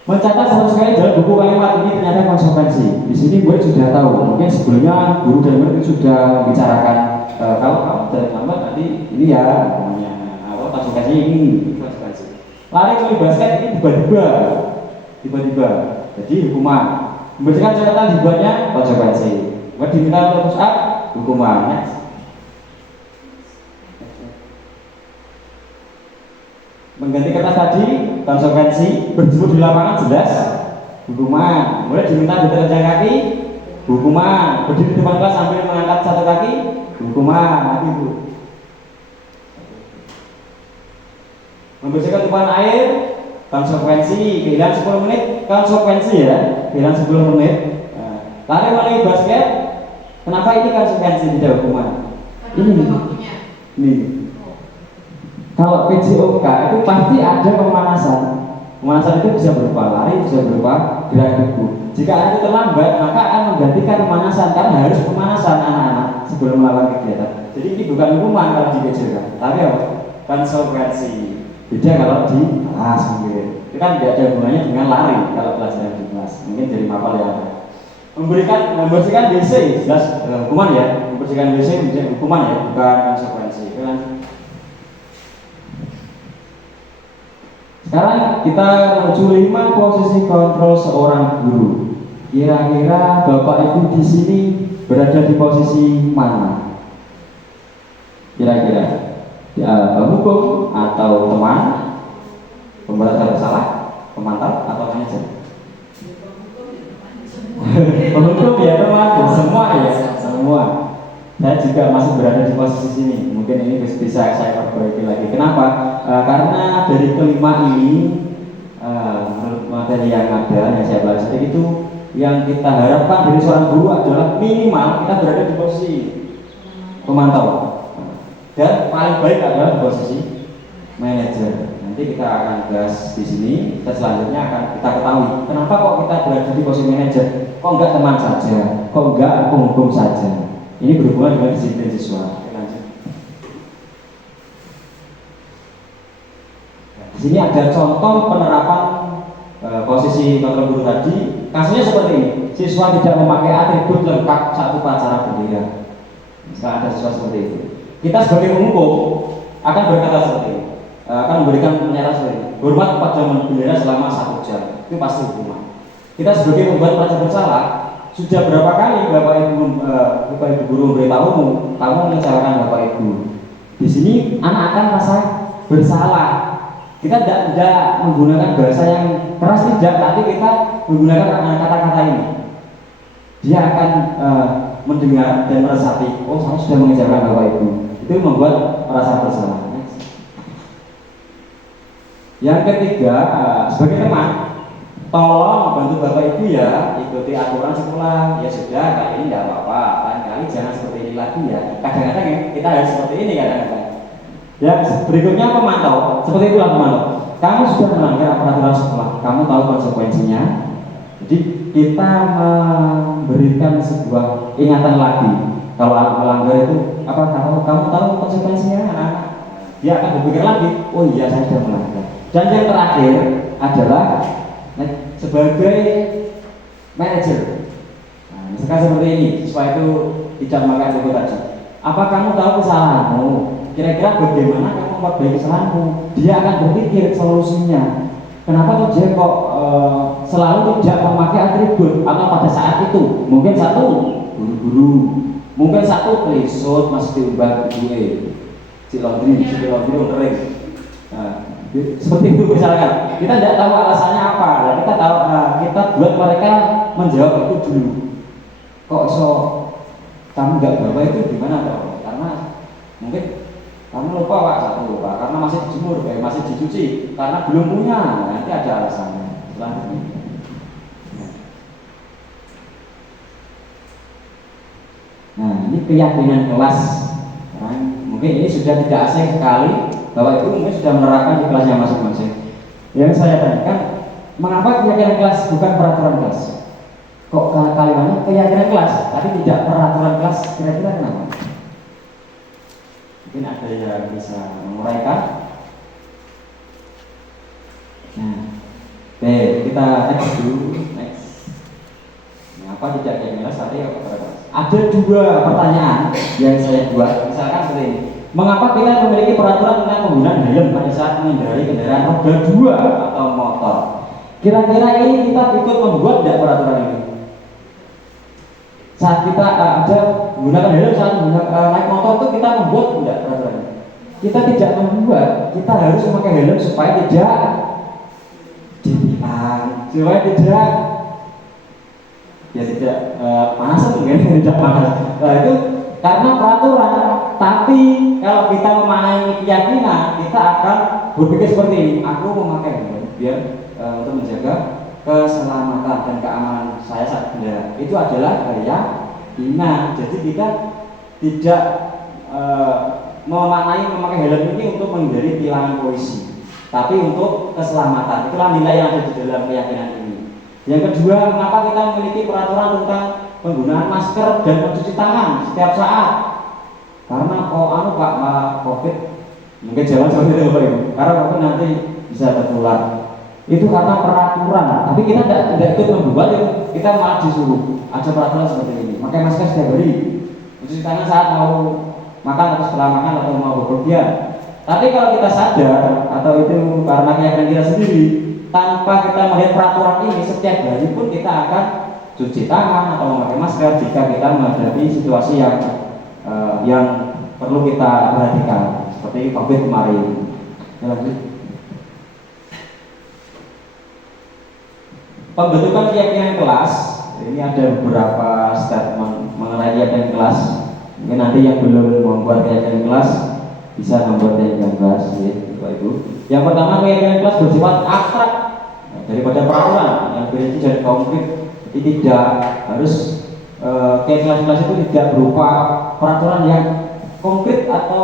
Mencatat 100 kali dalam buku kalimat ini ternyata konsekuensi. Di sini gue sudah tahu. Mungkin sebelumnya guru dan murid sudah bicarakan kalau kamu terlambat nanti ini ya namanya konsekuensi ini konsekuensi. Lari ke basket ini tiba-tiba. Jadi hukuman. Membersihkan catatan dibuatnya konsekuensi. Gue diminta untuk push up hukuman. Next. Mengganti kertas tadi konsekuensi, berjemur di lapangan jelas hukuman. Mulai diminta bertelanjang kaki hukuman, berdiri di depan kelas sambil mengangkat satu kaki hukuman. Nanti Bu. Membersihkan tumpahan air konsekuensi, kehilangan 10 menit konsekuensi ya, kehilangan 10 menit. Lari melalui basket, kenapa ini konsekuensi tidak hukuman? Ini. Kalau PJOK itu pasti ada pemanasan. Pemanasan itu bisa berupa lari, bisa berupa gerak tubuh. Jika itu terlambat, maka akan menggantikan pemanasan karena harus pemanasan anak-anak sebelum melakukan kegiatan. Jadi ini bukan hukuman kalau di PJOK, tapi apa? Konsekuensi. Beda kalau di kelas mungkin. Itu kan tidak ada hubungannya dengan lari kalau pelajaran di kelas. Mungkin jadi mapal ya. Membersihkan WC, jelas hukuman ya. Membersihkan WC menjadi hukuman ya, bukan konsekuensi. Itu kan. Sekarang kita menuju 5 posisi kontrol seorang guru. Kira-kira Bapak Ibu di sini berada di posisi mana? Kira-kira penghukum atau teman, pemberantasan salah, pemantau atau manajer? Penghukum ya teman, semua ya, semua. Saya juga masih berada di posisi sini. Mungkin ini bisa saya perbaiki lagi. Kenapa? Karena dari kelima ini menurut materi yang ada yang saya belajar itu yang kita harapkan dari seorang guru adalah minimal kita berada di posisi pemantau dan paling baik adalah di posisi manajer. Nanti kita akan bahas di sini. Kita selanjutnya akan kita ketahui kenapa kok kita berada di posisi manajer, kok enggak teman saja, kok enggak penghukum saja. Ini berhubungan dengan disiplin siswa. Di sini ada contoh penerapan posisi kontrol guru tadi. Kasusnya seperti ini: siswa tidak memakai atribut lengkap saat upacara bendera. Misalnya ada siswa seperti itu. Kita sebagai penghukum akan berkata seperti ini, akan memberikan pernyataan seperti ini: hormat pada bendera selama 1 jam. Itu pasti hukuman. Kita sebagai pembuat pelajar bersalah, sudah berapa kali Bapak Ibu guru memberitahumu, kamu mengecewakan Bapak Ibu. Di sini anak akan merasa bersalah. Kita tidak menggunakan bahasa yang keras, tidak, tapi kita menggunakan kata-kata ini. Dia akan mendengar dan meresapi, oh saya sudah mengecewakan Bapak Ibu. Itu membuat merasa bersalah. Yang ketiga, sebagai teman, tolong bantu Bapak Ibu ya, ikuti aturan sekolah. Ya sudah, kali ini tidak apa-apa, lain kali jangan seperti ini lagi ya. Kadang-kadang kita harus seperti ini kadang-kadang. Ya, berikutnya pemantau. Seperti itulah pemantau. Kamu sudah melanggar peraturan sekolah, kamu tahu konsekuensinya. Jadi kita memberikan sebuah ingatan lagi. Kalau melanggar itu kamu tahu konsekuensinya, anak-anak. Dia akan berpikir lagi, oh iya saya sudah melanggar. Dan yang terakhir adalah sebagai manajer. Nah, misalkan seperti ini, siswa itu tidak memakai atribut tadi. Apa kamu tahu kesalahanmu? Kira-kira bagaimana kamu memperbaiki kesalahanmu? Dia akan berpikir solusinya. Kenapa tuh dia kok selalu tidak memakai atribut? Atau pada saat itu mungkin satu, buru-buru, Mungkin satu kelisut masih diubah gue, cilondri kering. Nah, seperti itu misalkan. Kita tidak tahu alasannya apa, dan kita tahu kita buat mereka menjawab itu dulu. Kok so kamu nggak bawa itu gimana toh? Karena mungkin kamu lupa Pak, satu lupa karena masih dijemur, masih dicuci, karena belum punya. Nanti ada alasannya. Selanjutnya. Nah, ini keyakinan kelas. Nah, mungkin ini sudah tidak asing sekali bahwa itu mungkin sudah menerapkan di kelasnya masing-masing. Yang saya tanyakan, mengapa keyakinan kelas bukan peraturan kelas? Kok kalimatnya keyakinan kelas, tapi tidak peraturan kelas? Kira-kira kenapa? Mungkin ada yang bisa menguraikan. Nah, oke, kita next dulu. Mengapa tidak keyakinan kelas tapi peraturan kelas? Ada dua pertanyaan yang saya buat, misalkan seperti ini. Mengapa kita memiliki peraturan tentang penggunaan helm pada saat mengendarai kendaraan roda 2 atau motor? Kira-kira ini kita ikut membuat tidak peraturan ini? Saat kita ada menggunakan helm saat naik motor itu kita membuat tidak peraturan ini? Kita tidak membuat, kita harus memakai helm supaya tidak ditilang, supaya tidak panas mungkin tidak panas. Nah, itu karena peraturan. Tapi kalau kita memaknai keyakinan, kita akan berpikir seperti ini. Aku memakai helm biar untuk menjaga keselamatan dan keamanan saya saat berkendara. Itu adalah keyakinan. Jadi kita tidak memaknai memakai helm ini untuk menghindari tilangan polisi, tapi untuk keselamatan. Itulah nilai yang ada di dalam keyakinan ini. Yang kedua, mengapa kita memiliki peraturan tentang penggunaan masker dan mencuci tangan setiap saat? Karena Pak COVID mungkin jalan seperti itu Pak Ibu. Karena COVID nanti bisa tertular. Itu karena peraturan. Tapi kita tidak ikut membuat itu. Kita malah disuruh ada peraturan seperti ini. Pakai masker setiap hari. Mencuci tangan saat mau makan atau setelah makan atau mau bepergian. Tapi kalau kita sadar atau itu karena keyakinan kita sendiri, tanpa kita melihat peraturan ini, setiap hari pun kita akan cuci tangan atau memakai masker jika kita menghadapi situasi yang perlu kita perhatikan, seperti COVID kemarin. Pembentukan keyakinan kelas, ini ada beberapa statement mengenai keyakinan kelas. Mungkin nanti yang belum membuat keyakinan kelas bisa membuat keyakinan kelas, ya, Bapak Ibu. Yang pertama, keyakinan kelas bersifat abstrak daripada peraturan yang berinci dari konkret. Jadi tidak harus keyakinan kelas itu tidak berupa peraturan yang konkret atau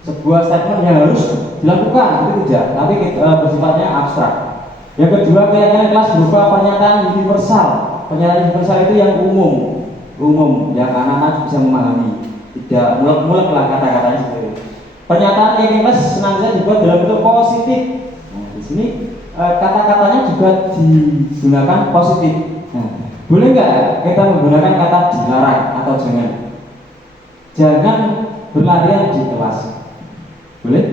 sebuah statement yang harus dilakukan, itu tidak, tapi bersifatnya abstrak. Yang kedua, keyakinan kelas berupa pernyataan universal. Pernyataan universal itu yang umum, yang anak-anak bisa memahami, tidak mulek-mulek lah kata-katanya seperti itu. Pernyataan keyakinan kelas senantiasa dibuat dalam bentuk positif. Nah, di sini kata-katanya juga digunakan positif. Nah, boleh nggak kita menggunakan kata dilarang atau jangan? Jangan berlarian di kelas. Boleh?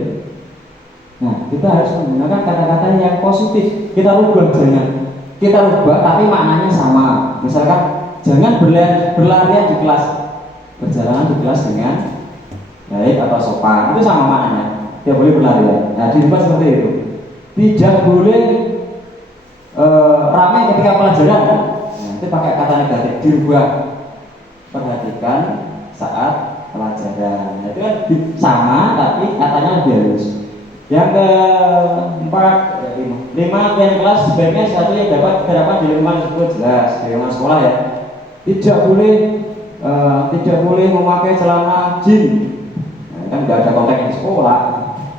Nah, kita harus menggunakan kata-kata yang positif. Kita rubah jangan. Kita rubah tapi maknanya sama. Misalkan jangan berlarian di kelas. Berjalan di kelas dengan baik atau sopan. Itu sama maknanya. Tidak boleh berlarian. Nah, dirubah seperti itu. Tidak boleh ramai ketika pelajaran. Nah, itu pakai kata negatif. Dirubah. Perhatikan saat pelajaran. Nah, itu kan sama tapi katanya lebih halus. Yang keempat, 5 keyakinan kelas sebaiknya satu yang dapat terdapat di lingkungan tersebut, jelas di lingkungan sekolah ya. Tidak boleh memakai celana jeans. Nah, kan tidak ada konteks di sekolah.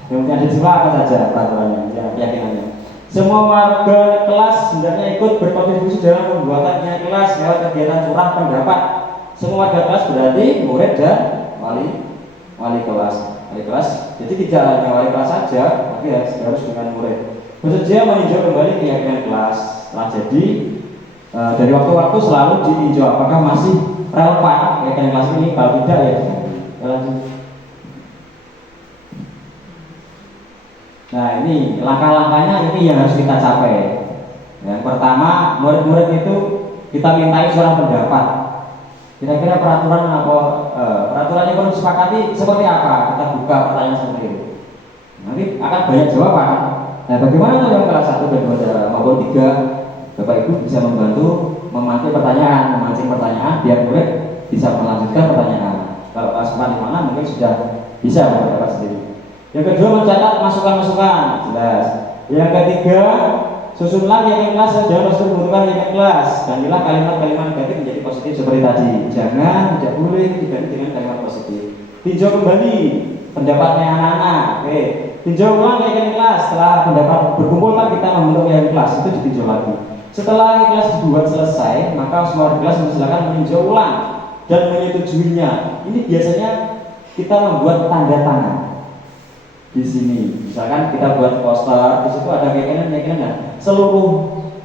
Yang punya di sekolah apa saja peraturannya, ya, keyakinannya. Semua warga kelas hendaknya ikut berkontribusi dalam pembuatan keyakinan kelas lewat kegiatan curah pendapat. Semua warga kelas berarti murid dan wali kelas. Jadi tidak hanya wali kelas saja, tapi harus dengan murid. Bersedia meninjau kembali keyakinan kelas. Setelah jadi dari waktu-waktu selalu ditinjau apakah masih relevan keyakinan kelas ini. Kalau tidak ya lanjut. Nah, ini langkah-langkahnya ini yang harus kita capai. Yang pertama, murid-murid itu kita mintai suara pendapat. Kira-kira peraturan yang perlu disepakati seperti apa? Kita buka pertanyaan seperti itu. Nanti akan banyak jawaban. Nah, bagaimana kalau yang kelas 1 dan 2 maupun 3, Bapak Ibu bisa membantu memancing pertanyaan biar murid bisa melanjutkan pertanyaan. Kalau kelas 4 di mana mungkin sudah bisa mendapat sendiri. Yang kedua, mencatat masukan-masukan, jelas. Yang ketiga, susunlah yang kelas jangan harus membutuhkan yang kelas. Gantilah kalimat-kalimat negatif menjadi positif seperti tadi. Jangan, tidak boleh diganti dengan kalimat positif. Tinjau kembali pendapatnya anak-anak. Oke. Tinjau ulang yang kelas. Setelah pendapat berkumpul kan kita membentuk yang kelas, itu ditinjau lagi. Setelah kelas dibuat selesai, maka semua kelas silakan meninjau ulang dan menyetujuinya. Ini biasanya kita membuat tanda tangan di sini. Misalkan kita buat poster, di situ ada keyakinan, seluruh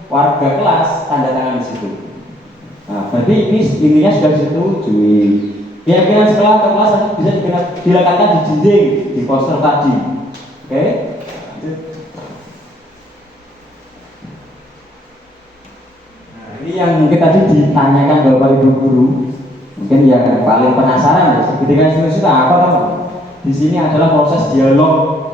warga kelas tanda tangan di situ. Nah, berarti ini intinya sudah disetujui. Keyakinan setelah kelas bisa diletakkan di dinding di poster tadi. Oke? Nah, ini yang mungkin tadi ditanyakan Bapak Ibu guru. Mungkin yang paling penasaran ya, ketika itu apa tahu? Di sini adalah proses dialog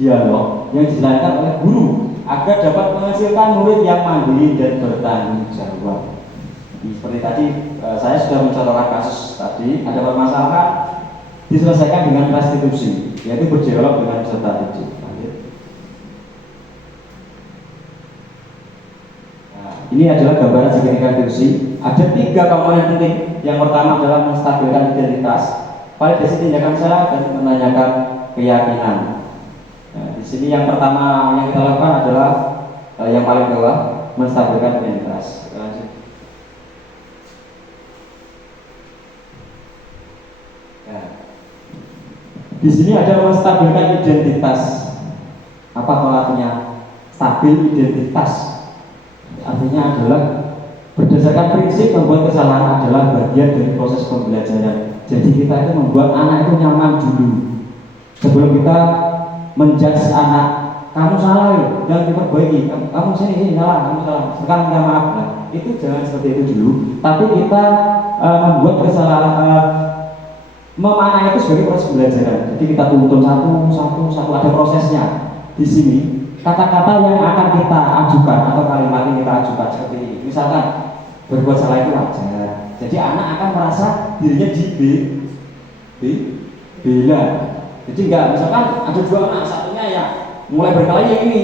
yang dijalankan oleh guru agar dapat menghasilkan murid yang mandiri dan bertanggung jawab. Seperti tadi saya sudah mencontohkan kasus tadi, ada permasalahan diselesaikan dengan restitusi, yaitu berdialog dengan peserta didik. Nah, ini adalah gambaran sebagai restitusi. Ada 3 komponen penting. Yang pertama adalah menstabilkan identitas, validasi tindakan salah, dan menanyakan keyakinan. Nah, di sini yang pertama yang kita lakukan adalah yang paling bawah, menstabilkan identitas. Lanjut. Ya. Di sini ada menstabilkan identitas. Apa artinya stabil identitas? Artinya adalah berdasarkan prinsip membuat kesalahan adalah bagian dari proses pembelajaran. Jadi kita itu membuat anak itu nyaman dulu. Sebelum kita menjudge anak, kamu salah ya, jangan diperbaiki. Kamu sini salah, kamu salah. Sekarang minta maaf. Nah, itu jangan seperti itu dulu. Tapi kita membuat kesalahan, memanah itu sebagai proses pembelajaran. Jadi kita tuntun satu, ada prosesnya. Di sini kata-kata yang akan kita ajukan atau kalimat yang kita ajukan seperti ini. Misalkan berbuat salah itu wajar. Jadi anak akan merasa dirinya dibela. Jadi enggak, misalkan ada 2 anak, satunya ya mulai berkelahi yang ini,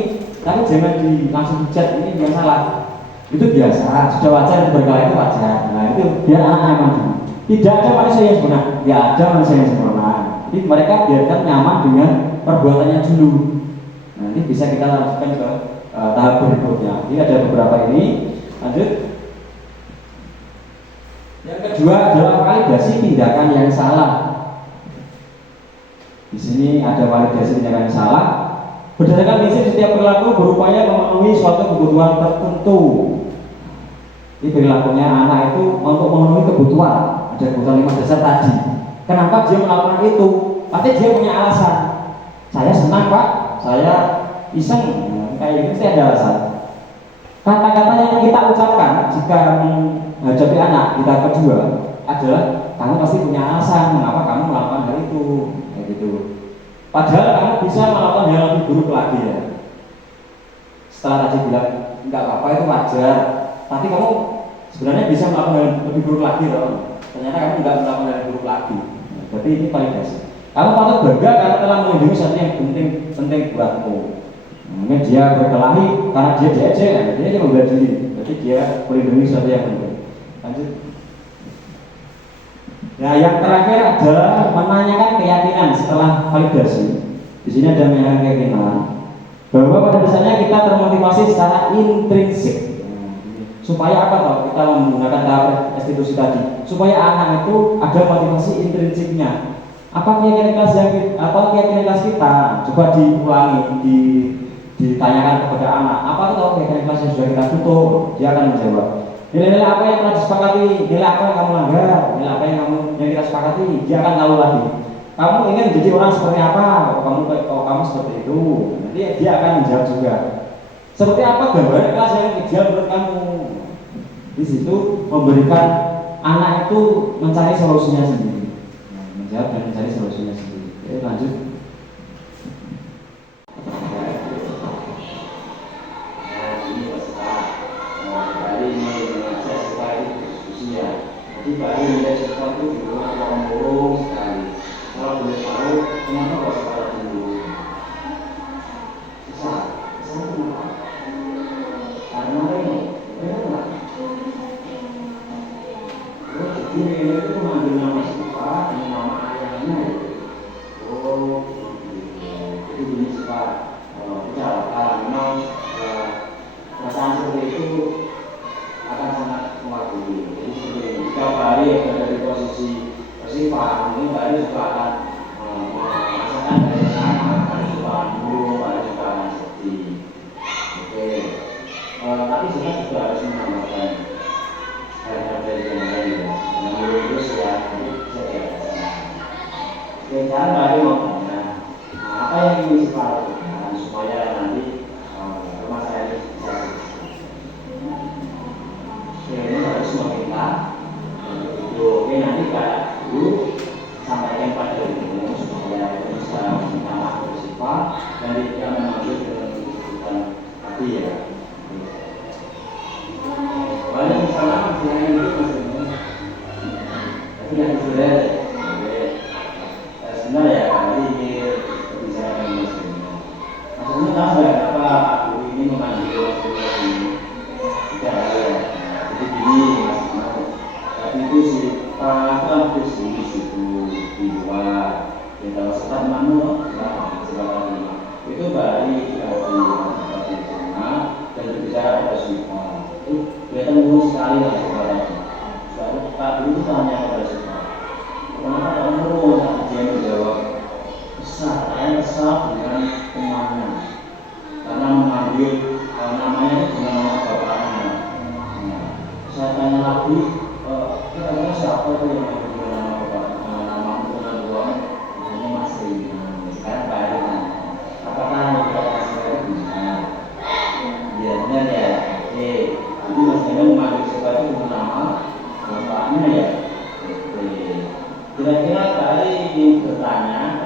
tapi jangan langsung dijat ini yang salah. Itu biasa, sudah wajar berkelahi itu wajar. Nah itu biar anak nyaman dulu. Tidak ada manusia yang sempurna, tidak ada manusia yang sempurna. Jadi mereka biarkan nyaman dengan perbuatannya dulu. Nanti bisa kita lanjutkan ke tahap berikutnya. Ini ada beberapa ini. Lanjut. Yang kedua adalah validasi tindakan yang salah. Di sini ada validasi tindakan yang salah. Berdasarkan prinsip setiap perilaku berupaya memenuhi suatu kebutuhan tertentu. Ini perilakunya anak itu untuk memenuhi kebutuhan. Ada kebutuhan 5 dasar tadi. Kenapa dia melakukan itu? Pasti dia punya alasan. Saya senang Pak, saya iseng. Kayak gitu pasti ada alasan. Kata-kata yang kita ucapkan jika menghadapi anak kita kedua adalah kamu pasti punya alasan mengapa kamu melakukan hal itu, kayak gitu. Padahal kamu bisa melakukan hal lebih buruk lagi ya. Setelah tadi bilang enggak apa-apa itu wajar, tapi kamu sebenarnya bisa melakukan hal lebih buruk lagi loh. Ternyata kamu enggak melakukan hal lebih buruk lagi. Nah, berarti ini validasi. Kamu patut bangga karena telah melindungi sesuatu yang penting buatmu. Mungkin dia berkelahi karena dia diejek, dia membela diri. Jadi dia melindungi sesuatu yang penting. Lanjut. Nah, yang terakhir adalah menanyakan keyakinan setelah validasi. Di sini ada menanyakan keyakinan bahwa pada dasarnya kita termotivasi secara intrinsik. Supaya apa toh? Kita menggunakan tahap restitusi tadi. Supaya anak itu ada motivasi intrinsiknya. Apa keyakinan kelas kita? Coba diulangi, ditanyakan kepada anak, apa itu keyakinan kelas yang sudah kita tutup? Dia akan menjawab. Nilai-nilai apa yang telah disepakati? Nilai apa yang kamu langgar? Nilai apa yang kita sepakati? Dia akan tahu lagi. Kamu ingin menjadi orang seperti apa? Kamu seperti itu. Nanti dia akan menjawab juga. Seperti apa gambaran kelas yang ideal menurut kamu? Di situ memberikan anak itu mencari solusinya sendiri, menjawab dan mencari solusinya sendiri. Oke, lanjut. Jadi baru nilai siswa itu di rumah orang murung sekali. Kalau boleh tahu, kenapa kok sekolah dulu? Susah itu kenapa? Karena ini, benar. Jadi ini itu mengambil nama siswa, ini nama ayahnya. Oh, jadi ini siswa. Kalau memang perasaan seperti itu akan sangat mewakili. Jika Bali berada di posisi sifat, mungkin Bali juga akan merasakan dari sana, Bali juga akan burung, Bali juga akan sedih. Oke, tapi kita juga harus menambahkan hal-hal dari yang lain, yang terus ya, saya. Oke, jangan Bali ngomongnya. Apa yang ingin sifat lakukan supaya nanti rumah saya ini bisa selesai? Oke, ini harus meminta. Oke, nanti Kak Guru sampaikan pada ibu supaya bisa meminta maaf bersifat dan tidak mengambil dengan keputusan tadi ya. Waalaikumsalam, silakan itu maksudnya. Tapi yang sudah, sebentar ya, kali ini berbicara dengan maksudnya. Maksudnya tahu nggak apa Guru ini memanggil maksudnya ini? Tidak ada. Jadi gini maksudnya. Itu sih apa itu sih di situ di luar ya kalau setelah manu itu Bali di sana dan berbicara pada Siva itu kelihatan umum sekali lah sebenarnya. Soalnya Pak Guru itu tanya pada Siva kenapa kamu saat dia menjawab besar saya kesal dengan temannya karena mengambil namanya itu dengan nama bapaknya. Saya tanya lagi kira-kira siapa itu yang nama dengan uang namanya Mas Rina sekarang baik apakah mau kasih benar ya benar ya oke jadi Mas Rina mengambil sesuatu dengan nama bapaknya ya oke kira-kira kali ingin bertanya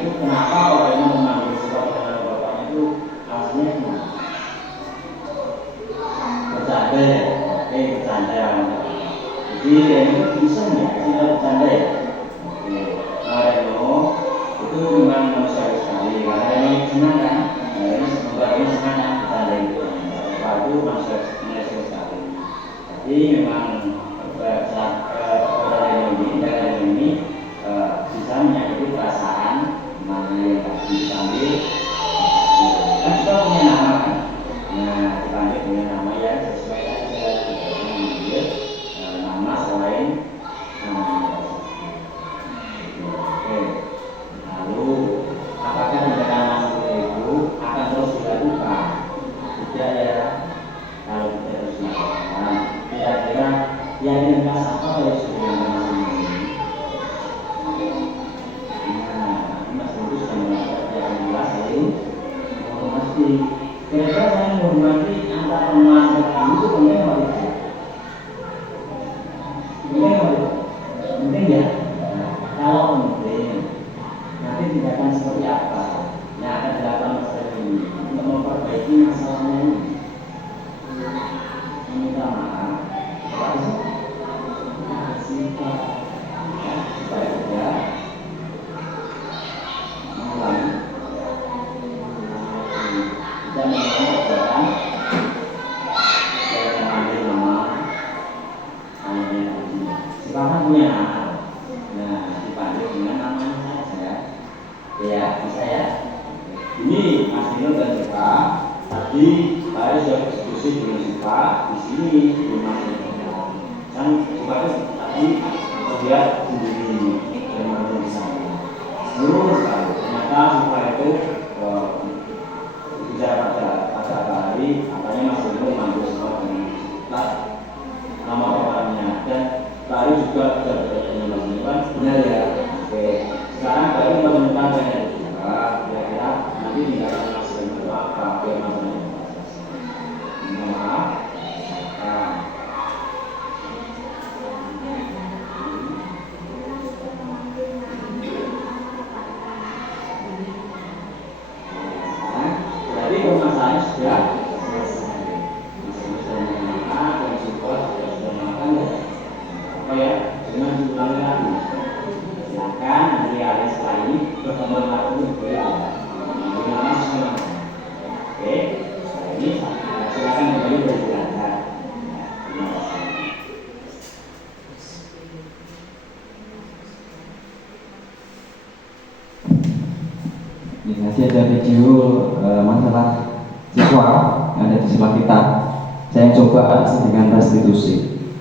itu kenapa orangnya mengambil sesuatu dengan bapaknya itu alasannya kenapa bercanda ya oke bercanda jadi itu bisa nggak kita bercanda ya? Oke, Reno itu memang manusia sekali. Karena Reno senang kan? Reno sebenarnya senang kan bercanda itu. Pak itu manusia sekali. Jadi memang saat Reno ini bisa menyakiti perasaan namanya tadi sambil kan kita punya nama kan? Nah dipanggil dengan nama yang sesuai saja. Nama selain nama. Oke. Lalu apakah tindakan seperti itu akan terus dilakukan? Tidak ya. Kalau tidak terus dilakukan, kira-kira yang dengan apa yang sudah dilakukan ini? Nah, Mas Guru sudah melakukan yang jelas ini. Menghormati. Kira-kira saya menghormati antara teman dan itu penting atau tidak? Penting ya. Kalau penting, nanti tindakan seperti apa yang akan dilakukan masalah ini untuk memperbaiki masalahnya ini? Meminta maaf, kasih Pak, supaya tidak mengulangi dan mengulangi perbuatan yang mengambil nama ayahnya tadi. Silakan punya anak. Nah, dipanggil dengan namanya saja. Ya, bisa ya. Ini Mas Dino dan Siva. Tadi saya sudah diskusi dengan Siva di sini di Mas Dino. Dan Siva tadi melihat sendiri dan di sana. Seluruh sekali. Ternyata Siva itu bicara pada hari, apanya Mas Dino memanggil Siva dengan nama bapaknya dan Tari juga bertanya dengan Mas Dino kan benar ya. Oke. Sekarang Tari menemukan banyak juga. Kira-kira nanti tinggalkan Mas Dino apa? Biar Mas Dino maaf. Nah, sudah selesai. Maaf dan support sudah makan ya. Apa ya? Jangan diulangi lagi. Silakan nanti alias setelah ini berkembang lagi Oke, setelah ini silakan kembali beristirahat. Nanti ada video masalah siswa yang ada di sebelah kita. Saya coba dengan restitusi.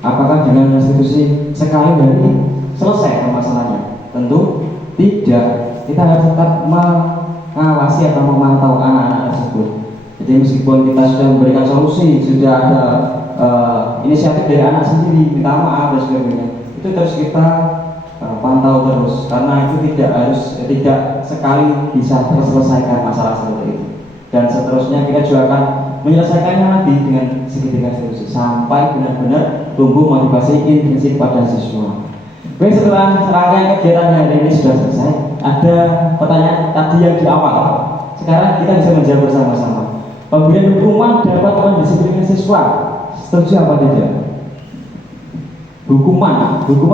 Apakah dengan restitusi sekali hari selesai masalahnya? Tentu tidak. Kita harus tetap mengawasi atau memantau anak-anak tersebut. Jadi meskipun kita sudah memberikan solusi, sudah ada inisiatif dari anak sendiri, minta maaf dan sebagainya, itu terus kita pantau terus, karena itu tidak sekali bisa terselesaikan masalah seperti itu. Dan seterusnya kita juga akan menyelesaikannya lagi dengan segitiga solusi sampai benar-benar tumbuh motivasi intrinsik pada siswa. Oke, setelah rangkaian kegiatan hari ini sudah selesai, ada pertanyaan tadi yang di awal. Sekarang kita bisa menjawab bersama-sama. Pemberian hukuman dapat mendisiplinkan siswa. Setuju apa tidak? Hukuman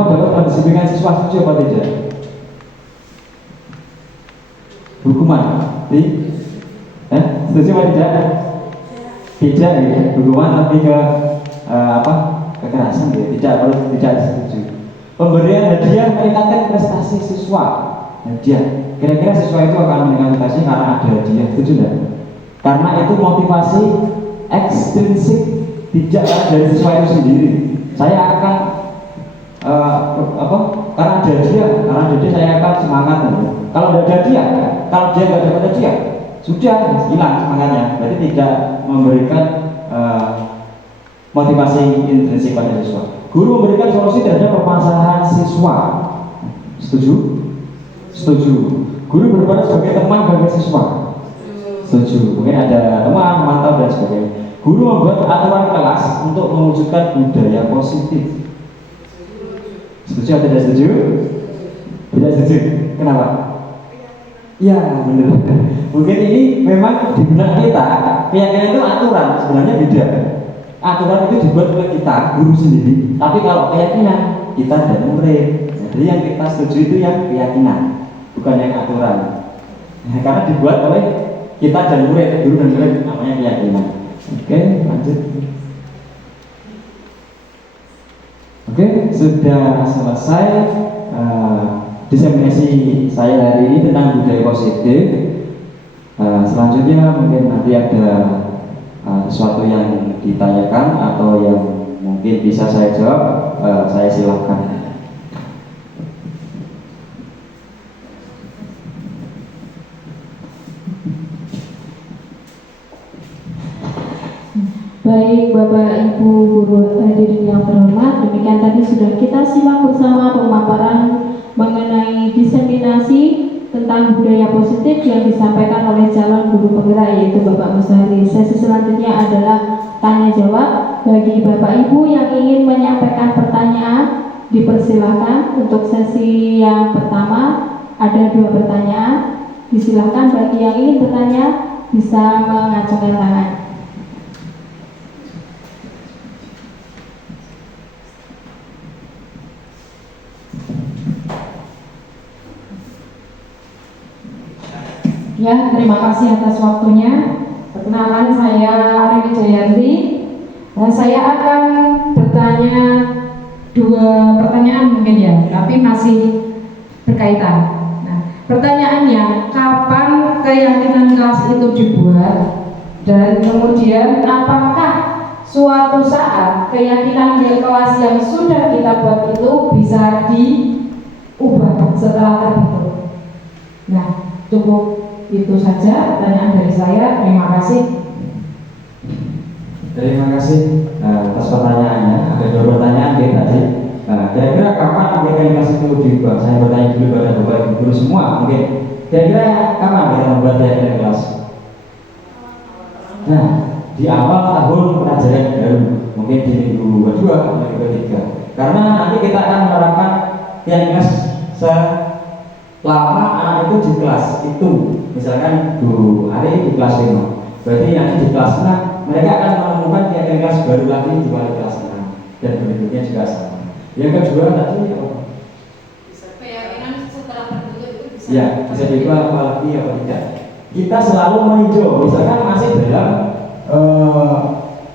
dapat mendisiplinkan siswa. Setuju apa tidak? Hukuman, setuju apa tidak? Tidak ya. Hukuman lebih ke kekerasan ya. Tidak setuju. Pemberian hadiah meningkatkan prestasi siswa. Hadiah. Kira-kira siswa itu akan meningkatkan prestasi karena ada hadiah. Setuju tidak? Karena itu motivasi ekstrinsik, tidak dari siswa itu sendiri. Saya akan karena ada dia saya akan semangat. Kalau tidak ada dia, kalau dia nggak dapat hadiah, sudah hilang semangatnya. Berarti tidak memberikan motivasi intrinsik pada siswa. Guru memberikan solusi terhadap permasalahan siswa. Setuju? Setuju. Guru berperan sebagai teman bagi siswa. Setuju. Mungkin ada teman, memantau dan sebagainya. Guru membuat aturan kelas untuk mewujudkan budaya positif. Setuju atau tidak setuju? Tidak setuju. Kenapa? Ya, benar. Mungkin ini memang di benak kita, keyakinan itu aturan, sebenarnya beda. Aturan itu dibuat oleh kita, guru sendiri. Tapi kalau keyakinan, kita dan murid. Jadi yang kita setuju itu yang keyakinan, bukan yang aturan. Karena dibuat oleh kita dan murid, guru dan murid, namanya keyakinan. Oke, lanjut. Oke, sudah selesai diseminasi saya hari ini tentang budaya positif. Selanjutnya mungkin nanti ada sesuatu yang ditanyakan atau yang mungkin bisa saya jawab, saya silakan. Baik Bapak Ibu Guru hadirin yang terhormat, demikian tadi sudah kita simak bersama pemaparan mengenai diseminasi tentang budaya positif yang disampaikan oleh calon guru penggerak yaitu Bapak Mustahri. Sesi selanjutnya adalah tanya jawab. Bagi Bapak Ibu yang ingin menyampaikan pertanyaan, dipersilahkan. Untuk sesi yang pertama ada 2 pertanyaan. Disilahkan bagi yang ingin bertanya bisa mengacungkan tangan. Ya, terima kasih atas waktunya. Perkenalkan, saya Ari Wijayanti. Saya akan bertanya 2 pertanyaan mungkin ya, tapi masih berkaitan. Nah, pertanyaannya, kapan keyakinan kelas itu dibuat? Dan kemudian apakah suatu saat keyakinan kelas yang sudah kita buat itu bisa diubah setelah terbentuk? Nah, cukup itu saja pertanyaan dari saya. Terima kasih. Terima kasih atas pertanyaannya. Ada 2 pertanyaan tadi. Kira-kira kapan keyakinan itu diubah? Saya bertanya dulu pada Bapak Ibu guru semua. Mungkin kira-kira kapan kita membuat keyakinan kelas? Nah, di awal tahun pelajaran baru, mungkin di minggu kedua atau minggu ketiga. Karena nanti kita akan menerapkan keyakinan selama anak itu di kelas itu. Misalkan Bu Ari di kelas 5. Berarti nanti di kelas 6 mereka akan menemukan keyakinan kelas baru lagi di kelas 6 dan berikutnya juga sama. Yang kedua tadi apa? Keyakinan setelah terbentuk itu bisa. Ya, bisa diubah apalagi apa tidak. Kita selalu meninjau, misalkan masih dalam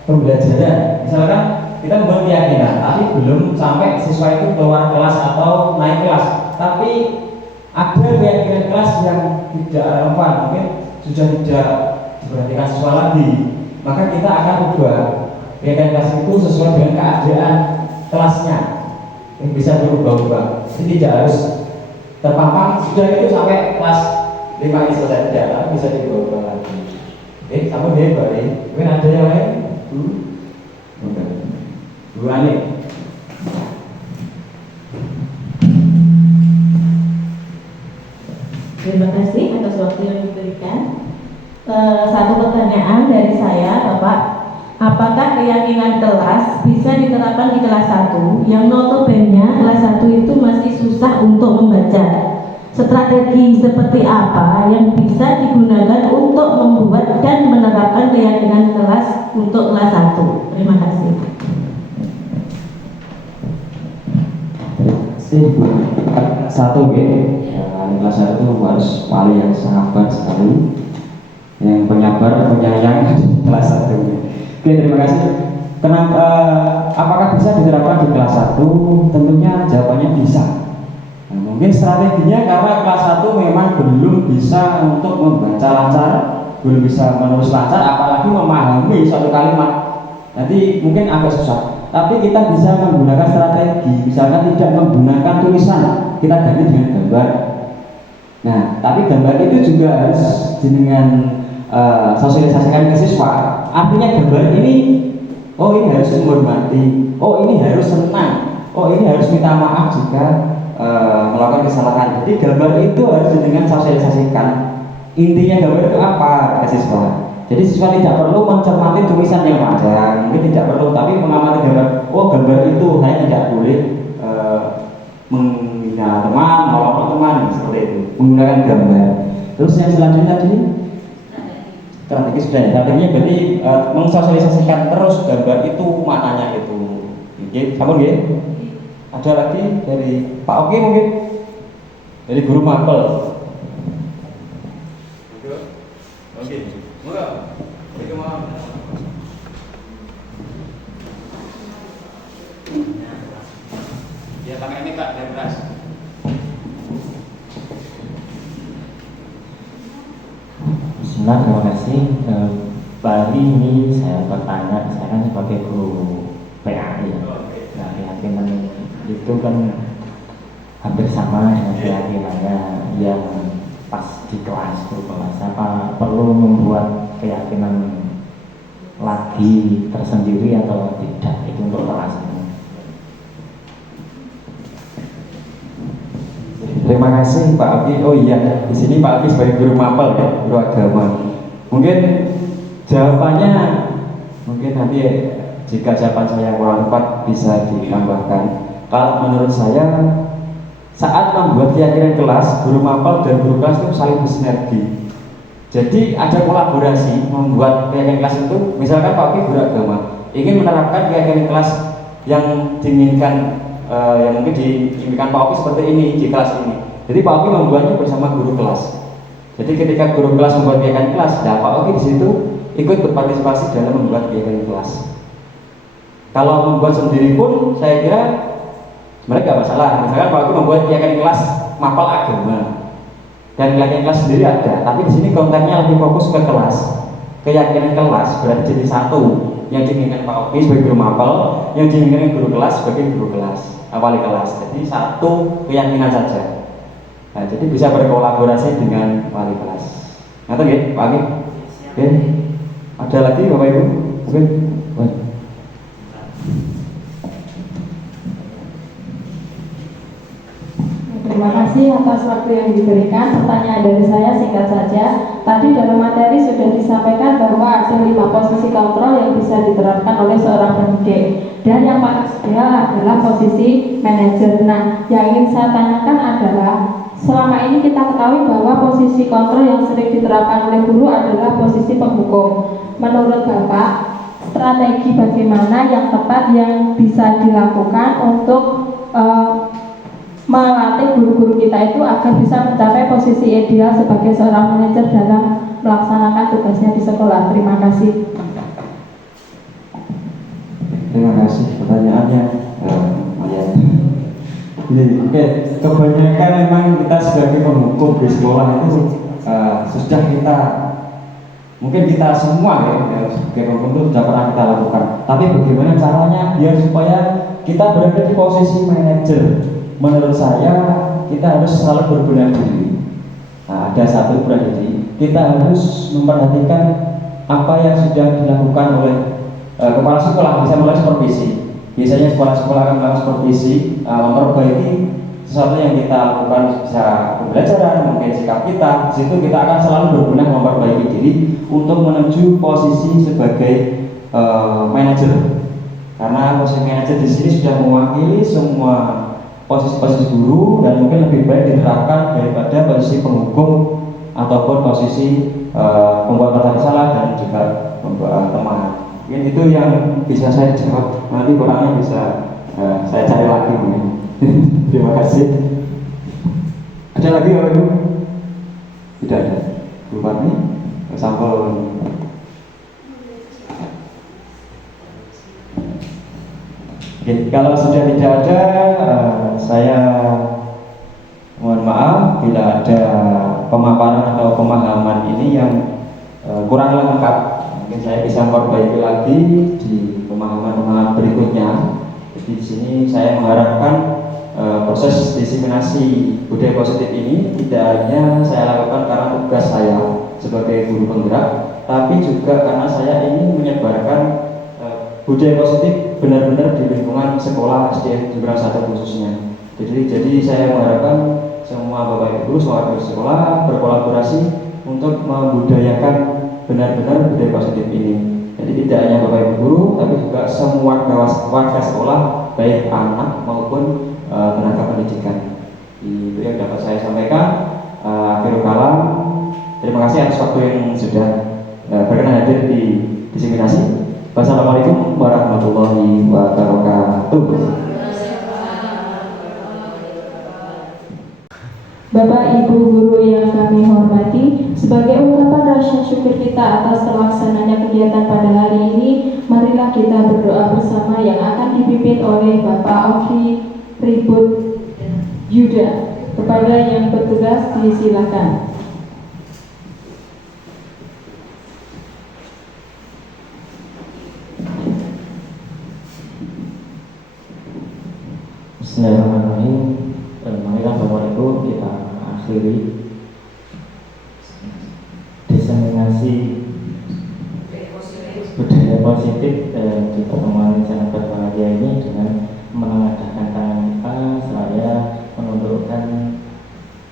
pembelajaran, misalkan kita membuat keyakinan, tapi belum sampai siswa itu keluar kelas atau naik kelas, tapi ada keyakinan kelas yang tidak relevan, mungkin sudah tidak diperhatikan siswa lagi, maka kita akan ubah keyakinan kelas itu sesuai dengan keadaan kelasnya yang bisa berubah-ubah. Jadi tidak harus terpampang sudah itu sampai kelas 5 ini selesai, tidak, tapi bisa diubah-ubah lagi. Sama dia balik. Mungkin ada yang lain? Dua nih. Terima kasih atas waktu yang diberikan. Satu pertanyaan dari saya, Bapak. Apakah keyakinan kelas bisa diterapkan di kelas 1 yang notabene kelas 1 itu masih susah untuk membaca? Strategi seperti apa yang bisa digunakan untuk membuat dan menerapkan keyakinan kelas untuk kelas 1? Terima kasih. Satu kelas 1 harus wali yang sabar sekali, yang penyabar, penyayang kelas 1. Oke, terima kasih. Kenapa? Apakah bisa diterapkan di kelas 1? Tentunya jawabannya bisa. Nah, mungkin strateginya karena kelas 1 memang belum bisa untuk membaca lancar, belum bisa menulis lancar, apalagi memahami suatu kalimat. Nanti mungkin agak susah. Tapi kita bisa menggunakan strategi, misalkan tidak menggunakan tulisan, kita ganti dengan gambar. Nah, tapi gambar itu juga harus dengan sosialisasikan ke siswa. Artinya gambar ini, oh ini harus menghormati, oh ini harus senang, oh ini harus minta maaf jika melakukan kesalahan. Jadi gambar itu harus dengan sosialisasikan. Intinya gambar itu apa ke siswa? Jadi siswa tidak perlu mencermati tulisan yang panjang, mungkin tidak perlu, tapi mengamati gambar. Oh gambar itu saya tidak boleh menghina teman, menolong teman, seperti itu. Menggunakan gambar. Terus yang selanjutnya tadi strategi sudah ya. Strateginya berarti mensosialisasikan terus gambar itu maknanya itu. Oke, sama nggih? Ada lagi dari Pak Oki mungkin? Dari guru mapel. Oke. Ya, pakai ini Kak, dari kelas. Bismillah, terima kasih. Kali ini saya bertanya, saya kan sebagai guru PAI ya. Nah, keyakinan itu kan hampir sama dengan keyakinannya yang pas di kelas itu. Apa perlu membuat keyakinan lagi tersendiri atau tidak itu untuk kelas ini? Terima kasih Pak Abi. Oh iya, di sini Pak Abi sebagai guru mapel ya, guru agama. Mungkin jawabannya mungkin nanti jika jawaban saya kurang tepat bisa ditambahkan. Kalau menurut saya saat membuat keyakinan kelas, guru mapel dan guru kelas itu saling bersinergi. Jadi ada kolaborasi membuat keyakinan kelas itu. Misalkan Pak Abi guru agama ingin menerapkan keyakinan kelas yang diinginkan, yang mungkin diinginkan Pak Oki seperti ini di kelas ini. Jadi Pak Oki membuatnya bersama guru kelas. Jadi ketika guru kelas membuat keyakinan kelas, nah Pak Oki di situ ikut berpartisipasi dalam membuat keyakinan kelas. Kalau membuat sendiri pun saya kira mereka nggak masalah. Misalkan Pak Oki membuat keyakinan kelas mapel agama dan keyakinan kelas sendiri ada, tapi di sini kontennya lebih fokus ke kelas. Keyakinan kelas berarti jadi satu, yang diinginkan Pak Oki sebagai guru mapel, yang diinginkan guru kelas sebagai guru kelas, wali kelas. Jadi satu keyakinan saja. Nah, jadi bisa berkolaborasi dengan wali kelas. Ngerti nggih, Pak Oki? Oke. Ada lagi Bapak Ibu? Mungkin. Terima kasih atas waktu yang diberikan. Pertanyaan dari saya singkat saja. Tadi dalam materi sudah disampaikan bahwa ada 5 posisi kontrol yang bisa diterapkan oleh seorang pendidik. Dan yang paling ideal adalah posisi manajer. Nah, yang ingin saya tanyakan adalah selama ini kita kita ketahui bahwa posisi kontrol yang sering diterapkan oleh guru adalah posisi penghukum. Menurut Bapak, strategi bagaimana yang tepat yang bisa dilakukan untuk melatih guru-guru kita itu agar bisa mencapai posisi ideal sebagai seorang manajer dalam melaksanakan tugasnya di sekolah? Terima kasih. Terima kasih pertanyaannya, Oke, kebanyakan memang kita sebagai penghukum di sekolah itu sudah mungkin kita semua sebagai penghukum itu sudah pernah kita lakukan. Tapi bagaimana caranya biar supaya kita berada di posisi manajer? Menurut saya kita harus selalu berbenah diri. Nah, ada satu benah diri. Kita harus memperhatikan apa yang sudah dilakukan oleh kepala sekolah, bisa mulai supervisi. Biasanya sekolah-sekolah akan melakukan supervisi, memperbaiki sesuatu yang kita lakukan secara pembelajaran, mungkin sikap kita. Di situ kita akan selalu berbenah memperbaiki diri untuk menuju posisi sebagai manajer. Karena posisi manajer di sini sudah mewakili semua posisi-posisi guru dan mungkin lebih baik diterapkan daripada posisi penghukum ataupun posisi pembuat pertanyaan salah dan juga pembuat teman. Mungkin itu yang bisa saya jawab. Nanti kurangnya bisa saya cari lagi mungkin. Terima kasih. Ada lagi Bapak Ibu? Tidak ada. Bu Fani, sampel. Oke, kalau sudah tidak ada, saya mohon maaf bila ada pemaparan atau pemahaman ini yang kurang lengkap. Mungkin saya bisa memperbaiki lagi di pemahaman berikutnya. Jadi di sini saya mengharapkan proses diseminasi budaya positif ini tidak hanya saya lakukan karena tugas saya sebagai guru penggerak, tapi juga karena saya ingin menyebarkan budaya positif benar-benar di lingkungan sekolah SD Jemberana 1 khususnya. Jadi saya mengharapkan semua Bapak Ibu, semua guru sekolah berkolaborasi untuk membudayakan benar-benar budaya positif ini. Jadi tidak hanya Bapak Ibu guru, tapi juga semua warga sekolah, baik anak maupun tenaga pendidikan. Itu yang dapat saya sampaikan. Akhirul kalam, terima kasih atas waktu yang sudah berkenan hadir di diseminasi. Wassalamualaikum warahmatullahi wabarakatuh. Bapak Ibu guru yang kami hormati, sebagai ungkapan rasa syukur kita atas terlaksananya kegiatan pada hari ini, marilah kita berdoa bersama yang akan dipimpin oleh Bapak Oki Ribut Yuda. Kepada yang bertugas disilakan. Bismillahirrahmanirrahim. Marilah Bapak Ibu kita akhiri diseminasi budaya positif di pertemuan yang sangat berbahagia ini dengan menengadahkan tangan kita seraya menundukkan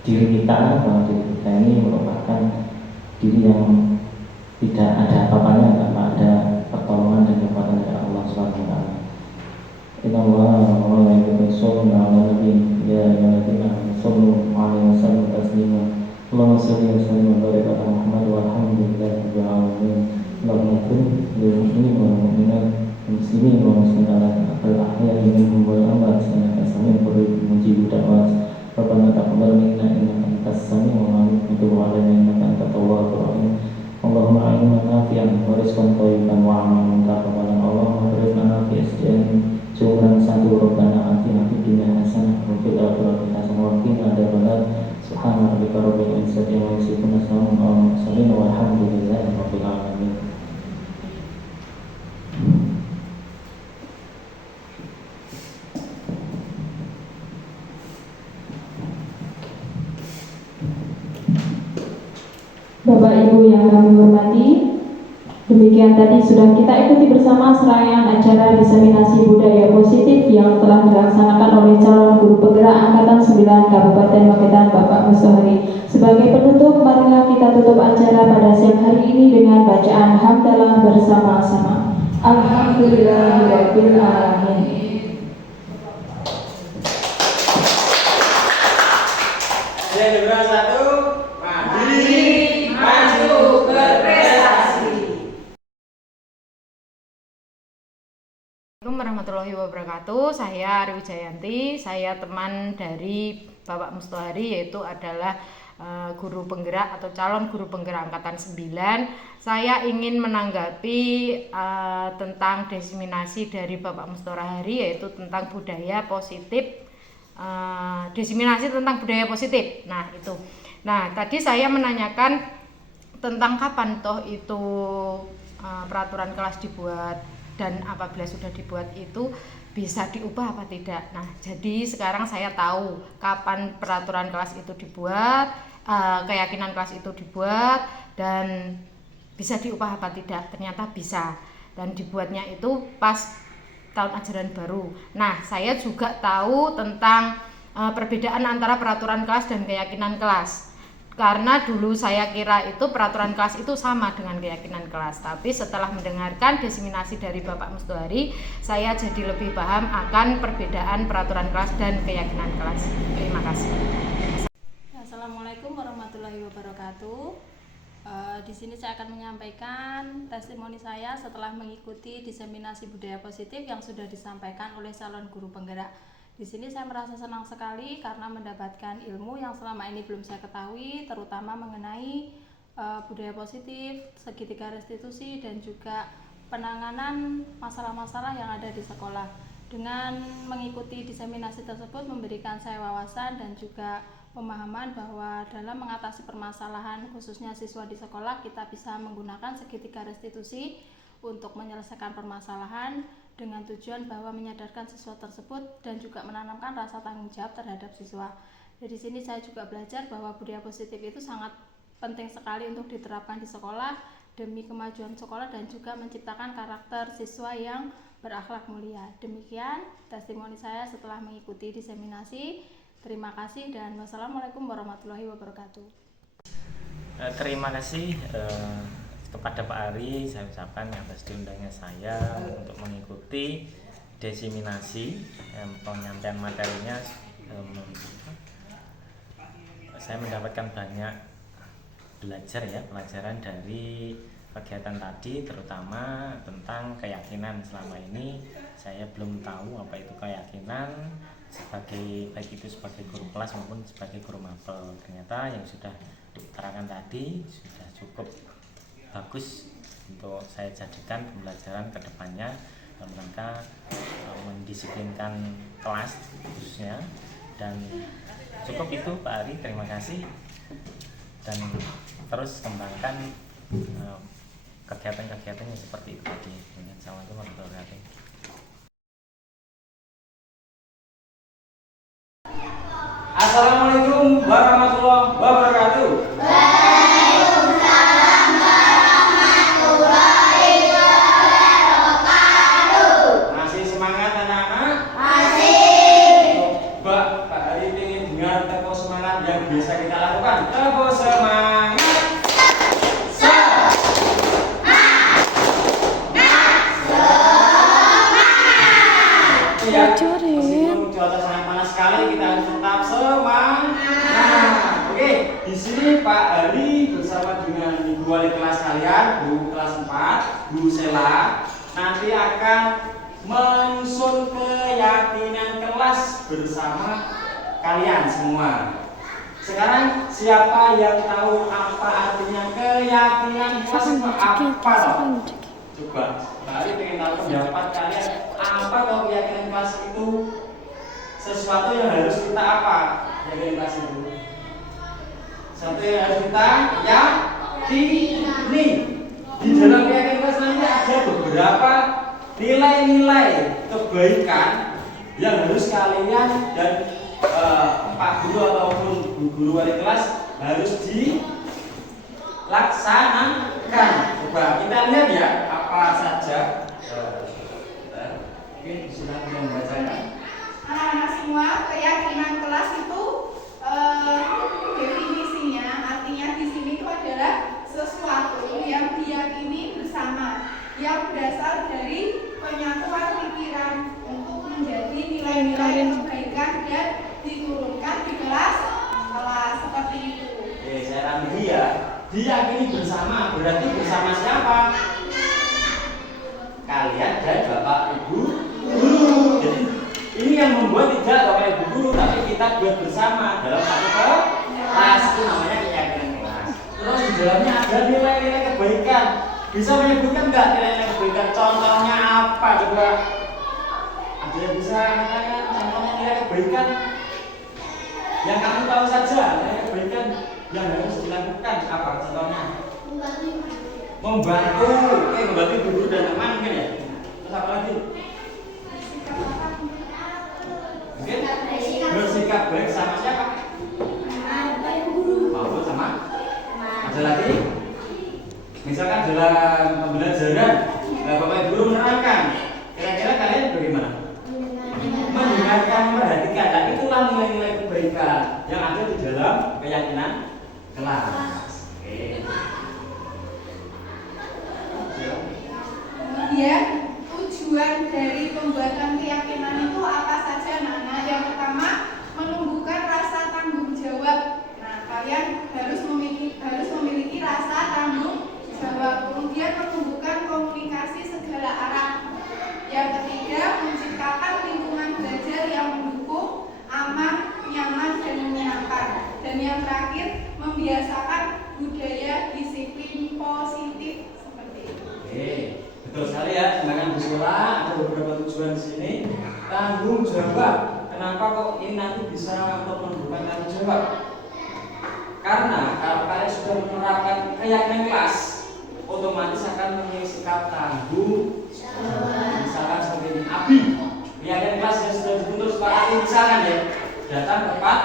diri kita bahwa diri kita ini merupakan diri yang tidak ada apa-apanya tanpa ada pertolongan dan kekuatan dari Allah SWT. Inna Allah wa malaikatahu ala nabi ya ayyuhalladzina sallu alaihi wasallam taslima. Allahumma shalli wa sallim wa barik ala Muhammad walhamdulillahi rabbil alamin. Allahumma ighfir lil muslimin wal mu'minat wal muslimin wal muslimat al ahya'i minhum wal amwat innaka sami'un qarib mujibud da'wat. Rabbana taqabbal minna innaka antas sami'ul 'alim wa tub 'alaina innaka antat tawwabur rahim. Allahumma a'inna nafi'an wa rizqan thayyiban wa 'amalan mutaqabbalan. Allahumma barik lana fi SDN Jumlah 1 Rabbana atina fid dunya hasanah wa fil akhirati hasanah wa qina adzabannar. Subhana rabbika rabbil izzati amma yasifun wa salamun alal mursalin walhamdulillahi rabbil alamin. Bapak Ibu yang kami hormati, demikian tadi sudah kita ikuti bersama serangkaian acara diseminasi budaya positif yang telah dilaksanakan oleh calon guru penggerak Angkatan 9 Kabupaten Magetan Bapak Mustohari. Sebagai penutup, marilah kita tutup acara pada siang hari ini dengan bacaan hamdalah bersama-sama. Alhamdulillahirabbil alamin. Jemberana 1 Assalamualaikum warahmatullahi wabarakatuh. Saya Ari Wijayanti, saya teman dari Bapak Mustohari, yaitu adalah guru penggerak atau calon guru penggerak angkatan 9. Saya ingin menanggapi tentang diseminasi dari Bapak Mustohari, yaitu tentang budaya positif, diseminasi tentang budaya positif. Nah itu. Nah tadi saya menanyakan tentang kapan toh itu peraturan kelas dibuat, dan apabila sudah dibuat itu bisa diubah apa tidak. Nah jadi sekarang saya tahu kapan peraturan kelas itu dibuat, keyakinan kelas itu dibuat, dan bisa diubah apa tidak. Ternyata bisa, dan dibuatnya itu pas tahun ajaran baru. Nah saya juga tahu tentang perbedaan antara peraturan kelas dan keyakinan kelas. Karena dulu saya kira itu peraturan kelas itu sama dengan keyakinan kelas, tapi setelah mendengarkan diseminasi dari Bapak Mustohari, saya jadi lebih paham akan perbedaan peraturan kelas dan keyakinan kelas. Terima kasih. Assalamualaikum warahmatullahi wabarakatuh. Di sini saya akan menyampaikan testimoni saya setelah mengikuti diseminasi budaya positif yang sudah disampaikan oleh calon guru penggerak. Di sini saya merasa senang sekali karena mendapatkan ilmu yang selama ini belum saya ketahui, terutama mengenai budaya positif, segitiga restitusi, dan juga penanganan masalah-masalah yang ada di sekolah. Dengan mengikuti diseminasi tersebut memberikan saya wawasan dan juga pemahaman bahwa dalam mengatasi permasalahan khususnya siswa di sekolah, kita bisa menggunakan segitiga restitusi untuk menyelesaikan permasalahan dengan tujuan bahwa menyadarkan siswa tersebut dan juga menanamkan rasa tanggung jawab terhadap siswa. Dari sini saya juga belajar bahwa budaya positif itu sangat penting sekali untuk diterapkan di sekolah demi kemajuan sekolah dan juga menciptakan karakter siswa yang berakhlak mulia. Demikian testimoni saya setelah mengikuti diseminasi. Terima kasih dan wassalamualaikum warahmatullahi wabarakatuh. Terima kasih kepada Pak Ari, saya ucapkan atas diundangnya saya untuk mengikuti diseminasi penyampaian materinya. Saya mendapatkan banyak pelajaran dari kegiatan tadi, terutama tentang keyakinan. Selama ini saya belum tahu apa itu keyakinan, baik itu sebagai guru kelas maupun sebagai guru mapel. Ternyata yang sudah diutarakan tadi sudah cukup bagus untuk saya jadikan pembelajaran ke depannya dalam rangka mendisiplinkan kelas khususnya. Dan cukup itu Pak Ari, terima kasih, dan terus kembangkan kegiatan-kegiatannya seperti itu tadi. Assalamualaikum warahmatullahi wabarakatuh. Assalamualaikum warahmatullahi wabarakatuh. Masih semangat anak-anak? Masih. Coba Pak Ari ingin dengar tempo semangat yang biasa kita lakukan. Tempo semangat. Meskipun cuaca sangat panas sekali, kita harus tetap semangat. Oke, di sini Pak Ari bersama dengan Ibu Wali kelas kalian, Bu kelas 4, Bu Sela, nanti akan menyusun keyakinan kelas bersama kalian semua. Sekarang siapa yang tahu apa artinya keyakinan kelas itu apa? Coba, Pak Ari ingin tahu pendapat kalian, apa kalau keyakinan kelas itu sesuatu yang harus kita apa? Keyakinan kelas itu sesuatu yang harus kita yakini. Di dalam keyakinan kelas nanti ada beberapa nilai-nilai kebaikan yang harus kalian dan Pak Guru ataupun Bu Guru Wali kelas harus dilaksanakan. Coba kita lihat ya apa saja. Oke, silakan membacakan. Anak-anak semua, keyakinan kelas itu definisinya artinya di sini itu adalah sesuatu yang diyakini bersama, yang berasal dari penyatuan pikiran untuk menjadi nilai-nilai kebaikan dan diturunkan di kelas seperti itu. Oke, saya ambil ya. Diyakini bersama, berarti bersama siapa? Kalian dan Bapak Ibu Jadi ini yang membuat tidak Bapak Ibu guru, tapi kita buat bersama dalam satu kelas, itu namanya keyakinan kelas. Terus di dalamnya ada nilai-nilai kebaikan. Bisa menyebutkan nggak nilai-nilai kebaikan? Contohnya apa coba? Ada yang bisa katakan contohnya nilai kebaikan yang kamu tahu saja, nilai kebaikan yang harus dilakukan apa contohnya? Membantu, membantu guru dan teman mungkin ya. Terus apa lagi? Mungkin bersikap baik sama siapa? Maupun sama? Ada lagi? Misalkan dalam pembelajaran, Bapak Ibu guru menerangkan, kira-kira kalian bagaimana? Mendengarkan, memperhatikan, dan itulah nilai-nilai kebaikan yang ada di dalam keyakinan kelas. Kemudian tujuan dari pembuatan keyakinan itu apa saja, Nana? Yang pertama, menumbuhkan rasa tanggung jawab. Nah, kalian harus memiliki rasa tanggung jawab. Kemudian menumbuhkan komunikasi segala arah. Yang ketiga, menciptakan lingkungan belajar yang mendukung, aman, nyaman, dan menyenangkan. Dan yang terakhir, membiasakan budaya disiplin positif seperti itu. Oke, betul sekali ya. Sedangkan di sekolah ada beberapa tujuan di sini. Tanggung jawab. Kenapa kok ini nanti bisa untuk menunjukkan tanggung jawab? Karena kalau kalian sudah menerapkan keyakinan kelas, otomatis akan memiliki sikap tanggung jawab. Misalkan seperti ini, Abi, keyakinan kelas yang sudah dibentuk sepakati, misalkan ya, datang tepat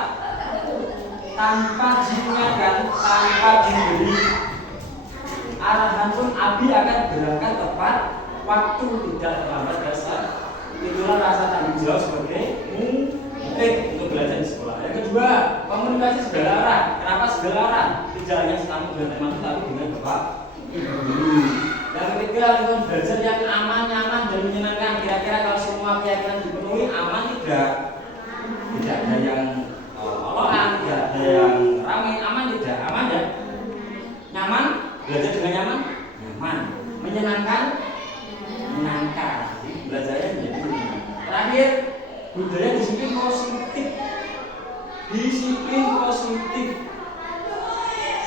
tanpa diingatkan, tanpa diberi arahan pun, Abi akan berangkat tepat waktu, tidak terlambat dan saat. Itulah rasa tanggung jawab sebagai murid untuk belajar di sekolah. Yang kedua, komunikasi segala arah. Kenapa segala arah? Tidak hanya selalu dengan teman, tapi dengan Bapak Ibu guru. Yang ketiga, lingkungan belajar yang aman, nyaman, dan menyenangkan. Kira-kira kalau semua keyakinan dipenuhi, aman tidak? Tidak ada yang oloan, tidak ada yang ramai, aman tidak? Aman ya? Nyaman? Belajar dengan nyaman? Nyaman. Menyenangkan? Menyenangkan. Belajarnya menjadi menyenangkan. Terakhir, budaya disiplin positif. Disiplin positif.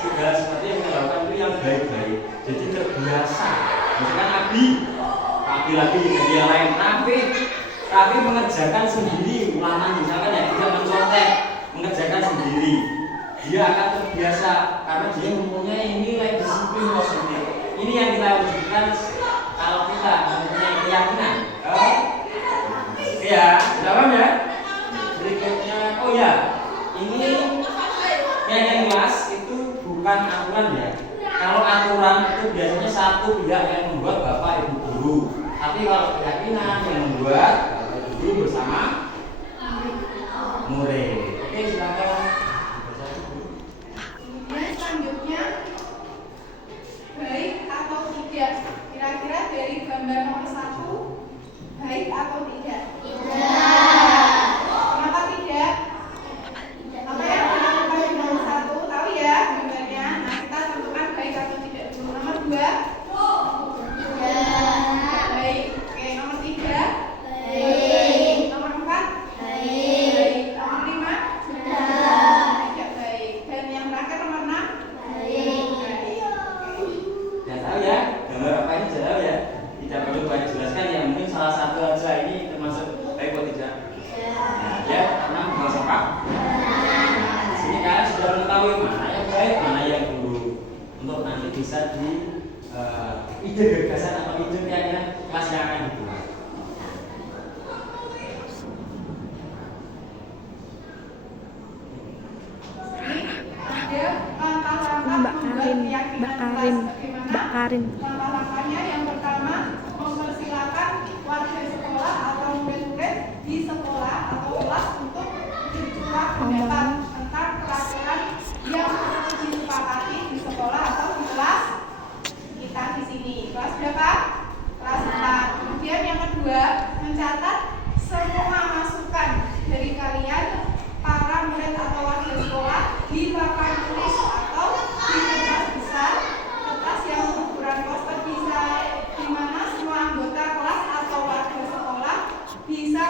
Segala seperti yang kita lakukan itu yang baik-baik. Jadi terbiasa. Misalkan Abi lagi jadi yang lain. Tapi mengerjakan sendiri. Ulangan misalkan ya, tidak mencontek, mengerjakan sendiri. Dia akan terbiasa karena dia mempunyai nilai disiplin positif. Ini yang kita wujudkan kalau kita mempunyai keyakinan. Ya, paham ya? Berikutnya, oh ya, ini keyakinan kelas itu bukan aturan ya. Kalau aturan itu biasanya satu pihak yang membuat Bapak Ibu guru. Tapi kalau keyakinan yang membuat Bapak Ibu guru bersama murid. Oke, silakan. Selanjutnya, baik atau tidak? Kira-kira dari gambar nomor 1, baik atau tidak? Tidak. Kenapa tidak? Apa yang dilakukan di nomor 1? Tahu ya gambarnya? Nah, kita tentukan baik atau tidak dulu. Nomor 2? Tidak. Baik. Oke, nomor 3? Baik. Nomor 4? Baik. Nomor 5? Tidak baik. Dan yang terakhir nomor 6? Baik. Ya tahu ya, gambar apa ini sudah tahu ya. Tidak perlu banyak jelaskan ya, mungkin salah satu aja ini termasuk baik atau tidak. Nah, ya, karena bahasa apa? Di sini kalian sudah mengetahui mana yang baik, mana yang buruk. Untuk nanti bisa di ide gagasan atau ide keyakinan kelas yang akan dibuat. Ada langkah-langkah membuat keyakinan kelas. Bagaimana? Langkah-langkahnya yang pertama, mempersilakan warga sekolah atau murid-murid di sekolah atau kelas untuk bercurah pendapat tentang peraturan yang disepakati di sekolah atau di kelas kita di sini. Kelas berapa? Kelas 4. Kemudian yang kedua, mencatat semua masukan dari kalian para murid atau warga sekolah di papan tulis atau di kertas besar, kertas yang berukuran poster bisa, di mana semua anggota kelas atau warga sekolah bisa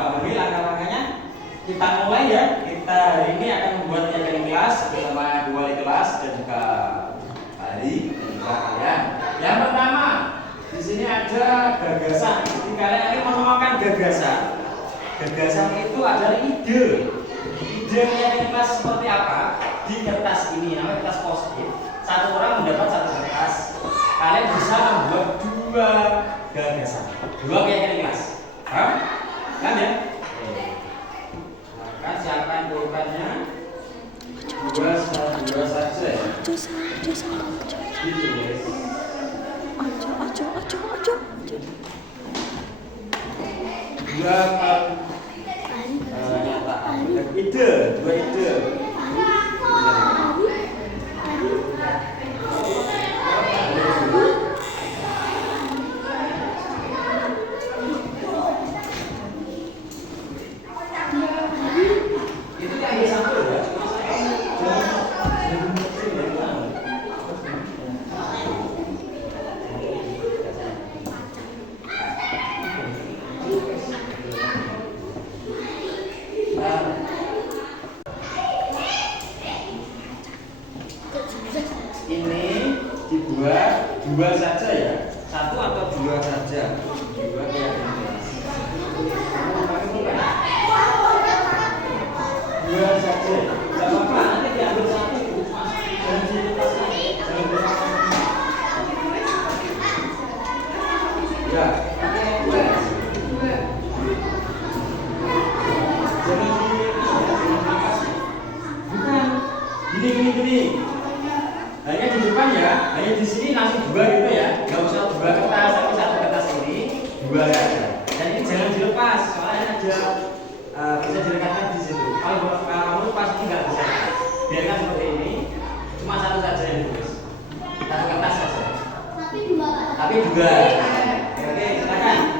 Pak Beri langkah-langkahnya kita mulai ya. Kita hari ini akan membuat rekening kelas bersama dua wali kelas dan juga Hari dan juga kalian. Yang pertama, di sini ada gagasan. Jadi kalian ini menemukan gagasan. Gagasan itu adalah ide. Ide rekening kelas seperti apa? Di kertas ini, namanya kertas post-it. Satu orang mendapat satu kertas. Kalian bisa membuat dua gagasan, dua rekening kelas. Paham? Kan ya? Maka siapkan pulpennya. Dua saja ya. Gitu guys. Dua ide, dua ide. Ini dibuat dua saja ya, satu atau dua saja, dua kayak gini. Dua saja, tidak apa-apa, nanti diambil satu, jangan dilepaskan, jangan dilepaskan. Ya, bukan, gini. Hanya di depan ya, hanya di sini langsung dua gitu ya, nggak usah dua kertas, tapi satu kertas ini dua ya. Dan ini jangan dilepas, soalnya ada bisa direkatkan di situ. Kalau kamu lepas ini nggak bisa, biarkan seperti ini, cuma satu saja yang ditulis, satu kertas saja. Tapi dua. Oke, silakan.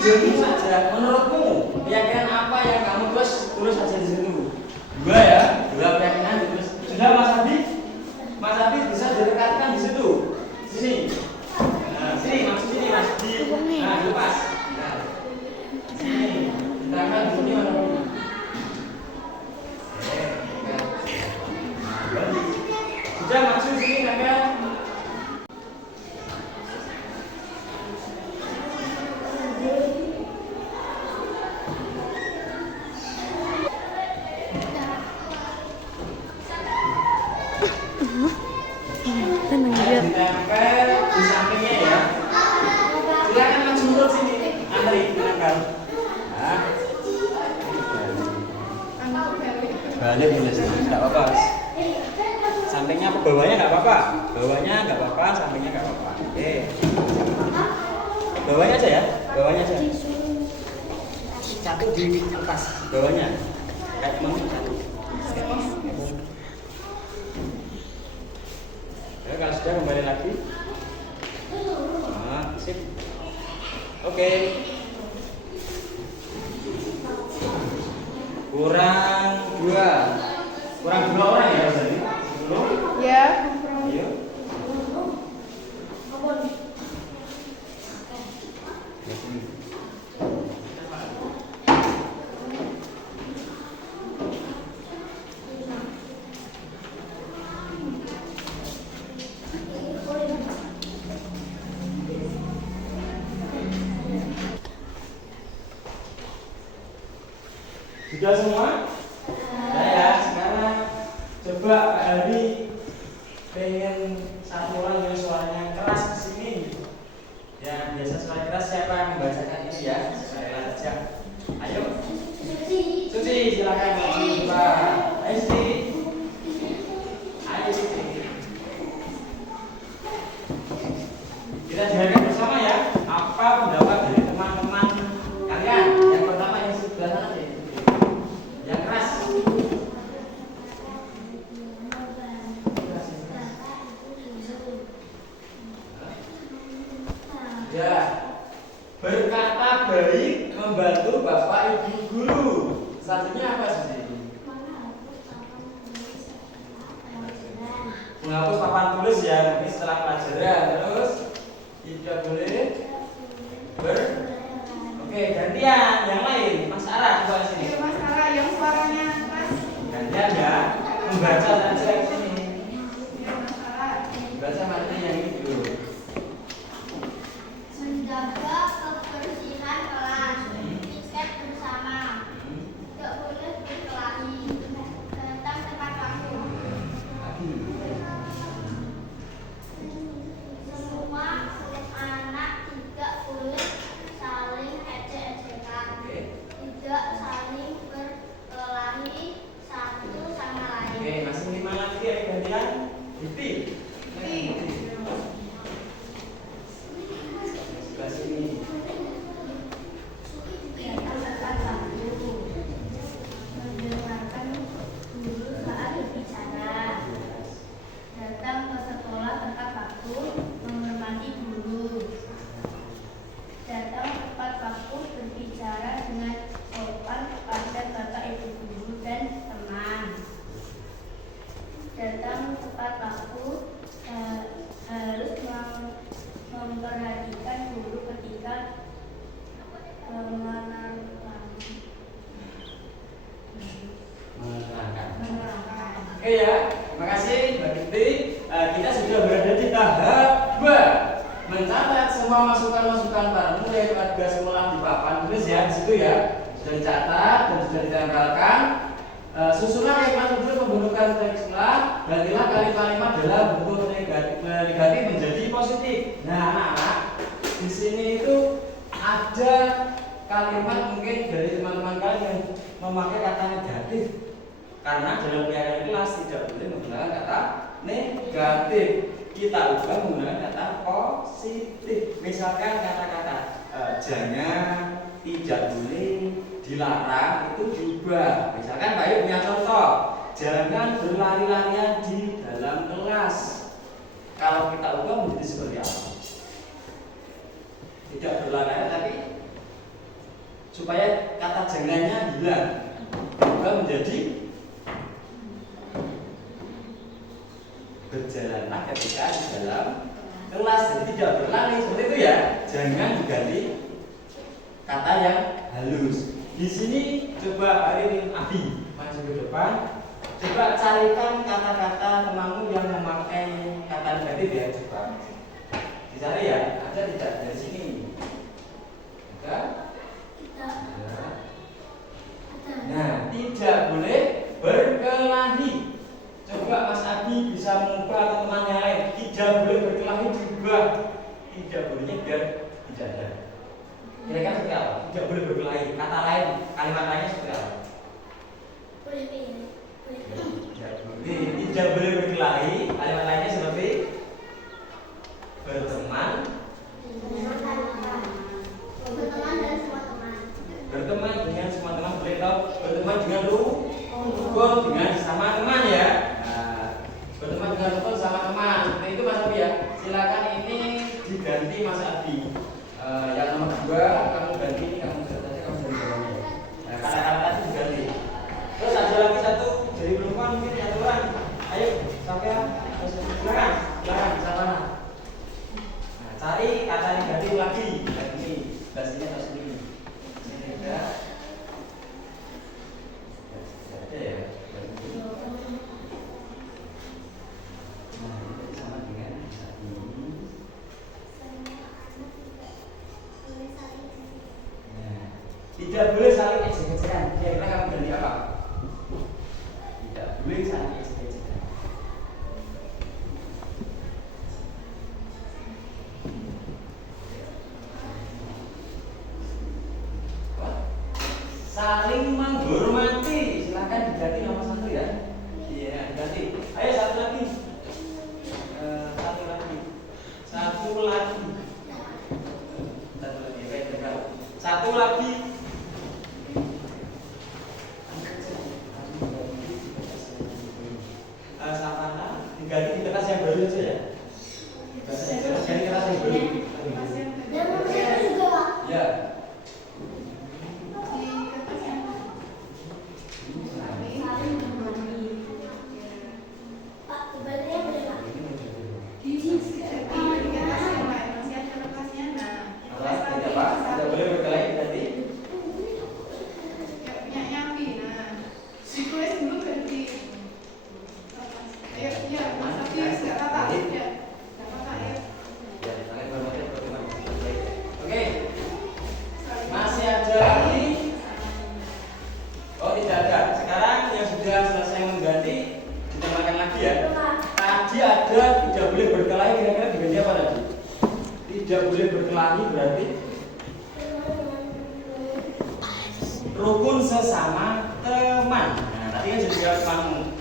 Idemu saja, menurutmu keyakinan apa yang kamu tulis saja di situ. Dua ya, dua keyakinan ditulis. Sudah Mas Habib bisa direkatkan di situ. Sini. Nah, sini maksud sini Mas di. Nah, lepas. Nah. Sini. Direkatkan di sini mana? Sudah maksud sini kakak. Ditempel di sampingnya ya. Silakan langsung turun sini. Antri menempel. Nah. Balik boleh sih, enggak apa-apa. Sampingnya apa bawahnya enggak apa-apa. Bawahnya enggak apa-apa, sampingnya enggak apa-apa. Oke. Bawahnya aja ya. Bawahnya aja. Satu di atas bawahnya. Kayak mau satu. Ya, kalau sudah kembali lagi. Nah, sip. Oke. Kurang dua orang ya tadi. Ya. Ayo. Sudah semua? Nah ya, sekarang coba Pak Aldi pengen satu orang yang suaranya keras di sini. Ya, biasa suara keras siapa yang membacakan ini ya? Suara keras saja. Ayo. Suci, silakan maju Pak. Ayo Suci. Ayo Suci. Kita dengarkan bersama ya. Apa pendapat dari teman-teman kalian? Yang pertama yang sebelah sana deh. Yang keras. Ya, berkata baik membantu Bapak Ibu guru. Selanjutnya apa sih? Menghapus papan tulis ya nanti setelah pelajaran. Terus tidak boleh Oke, gantian yang lain. Mas Ara coba sini. Mas Ara yang suaranya keras. Gantian ya, membaca saja sini. Mas Ara. Baca materi yang ini dulu. Menjaga kebersihan kelas, tiket bersama, tidak boleh berkelahi, datang tepat waktu. Semua anak tidak boleh saling ejek-ejekan, tidak saling berkelahi satu sama lain. Oke, masih 5 lagi ya gantian. Titik. Sebelah sini. Mendengarkan guru saat berbicara, datang ke sekolah tepat waktu, menghormati guru, datang tepat waktu, berbicara dengan sopan kepada bapak ibu guru dan teman, datang tepat waktu, harus memperhatikan guru ketika menerangkan. Oke ya, terima kasih Mbak Titi. Kita sudah berada di tahap 2, mencatat semua masukan-masukan para murid warga sekolah di papan tulis ya di situ ya. Sudah dicatat dan sudah ditempelkan. Susunan kalimat tujuh pembentukan teks sekolah, gantilah kalimat-kalimat dalam bentuk negatif menjadi positif. Nah, anak-anak di sini itu ada kalimat mungkin dari teman-teman kalian yang memakai kata negatif. Karena dalam penyampaian kelas tidak boleh menggunakan kata negatif. Kita ubah menggunakan kata positif. Misalkan kata-kata jangan, tidak boleh, dilarang itu diubah. Misalkan Pak Yu punya contoh, jangan berlari-larian di dalam kelas. Kalau kita ubah menjadi seperti apa? Tidak berlari tapi supaya kata jangannya hilang, diubah menjadi berjalanlah ketika di dalam kelas. Jadi tidak berlari seperti itu ya. Jangan diganti kata yang halus. Di sini coba hari Abi maju ke depan. Coba carikan kata-kata temanmu yang memakai kata negatif ya. Coba dicari ya. Ada tidak dari sini? Ada? Tidak. Nah, tidak boleh berkelahi. Coba Mas Abi bisa mengubah atau temannya lain. Tidak boleh berkelahi diubah. Tidak bolehnya biar tidak ada. Kira-kira seperti apa? Tidak boleh berkelahi. Kata lain, kalimat lainnya seperti apa? Tidak boleh berkelahi. Kalimat lainnya seperti berteman. Berteman dan semua teman. Berteman dengan semua teman boleh atau berteman dengan rukun dengan sama teman ya. Berteman dengan rukun sama teman. Nah itu Mas Abi ya. Silakan ini diganti Mas Abi. Yang nomor 2 kamu ganti ini, kamu ganti kamu ganti bawahnya. Nah kata-kata tadi diganti. Terus ada lagi satu dari perempuan mungkin satu orang. Ayo sampai silakan siapa? Nah cari kata negatif lagi. Ini bahasanya harus ini. Ini ada. Ada ya. Tidak boleh saling ejek-ejekan. Kira-kira kamu ganti apa? Tidak boleh saling ejek-ejekan. Saling menghormati. Silakan diganti nomor 1 ya. Iya, diganti. Ayo satu lagi. Satu lagi. tidak boleh berkelahi berarti rukun sesama teman. Nah, tadi kan sudah kamu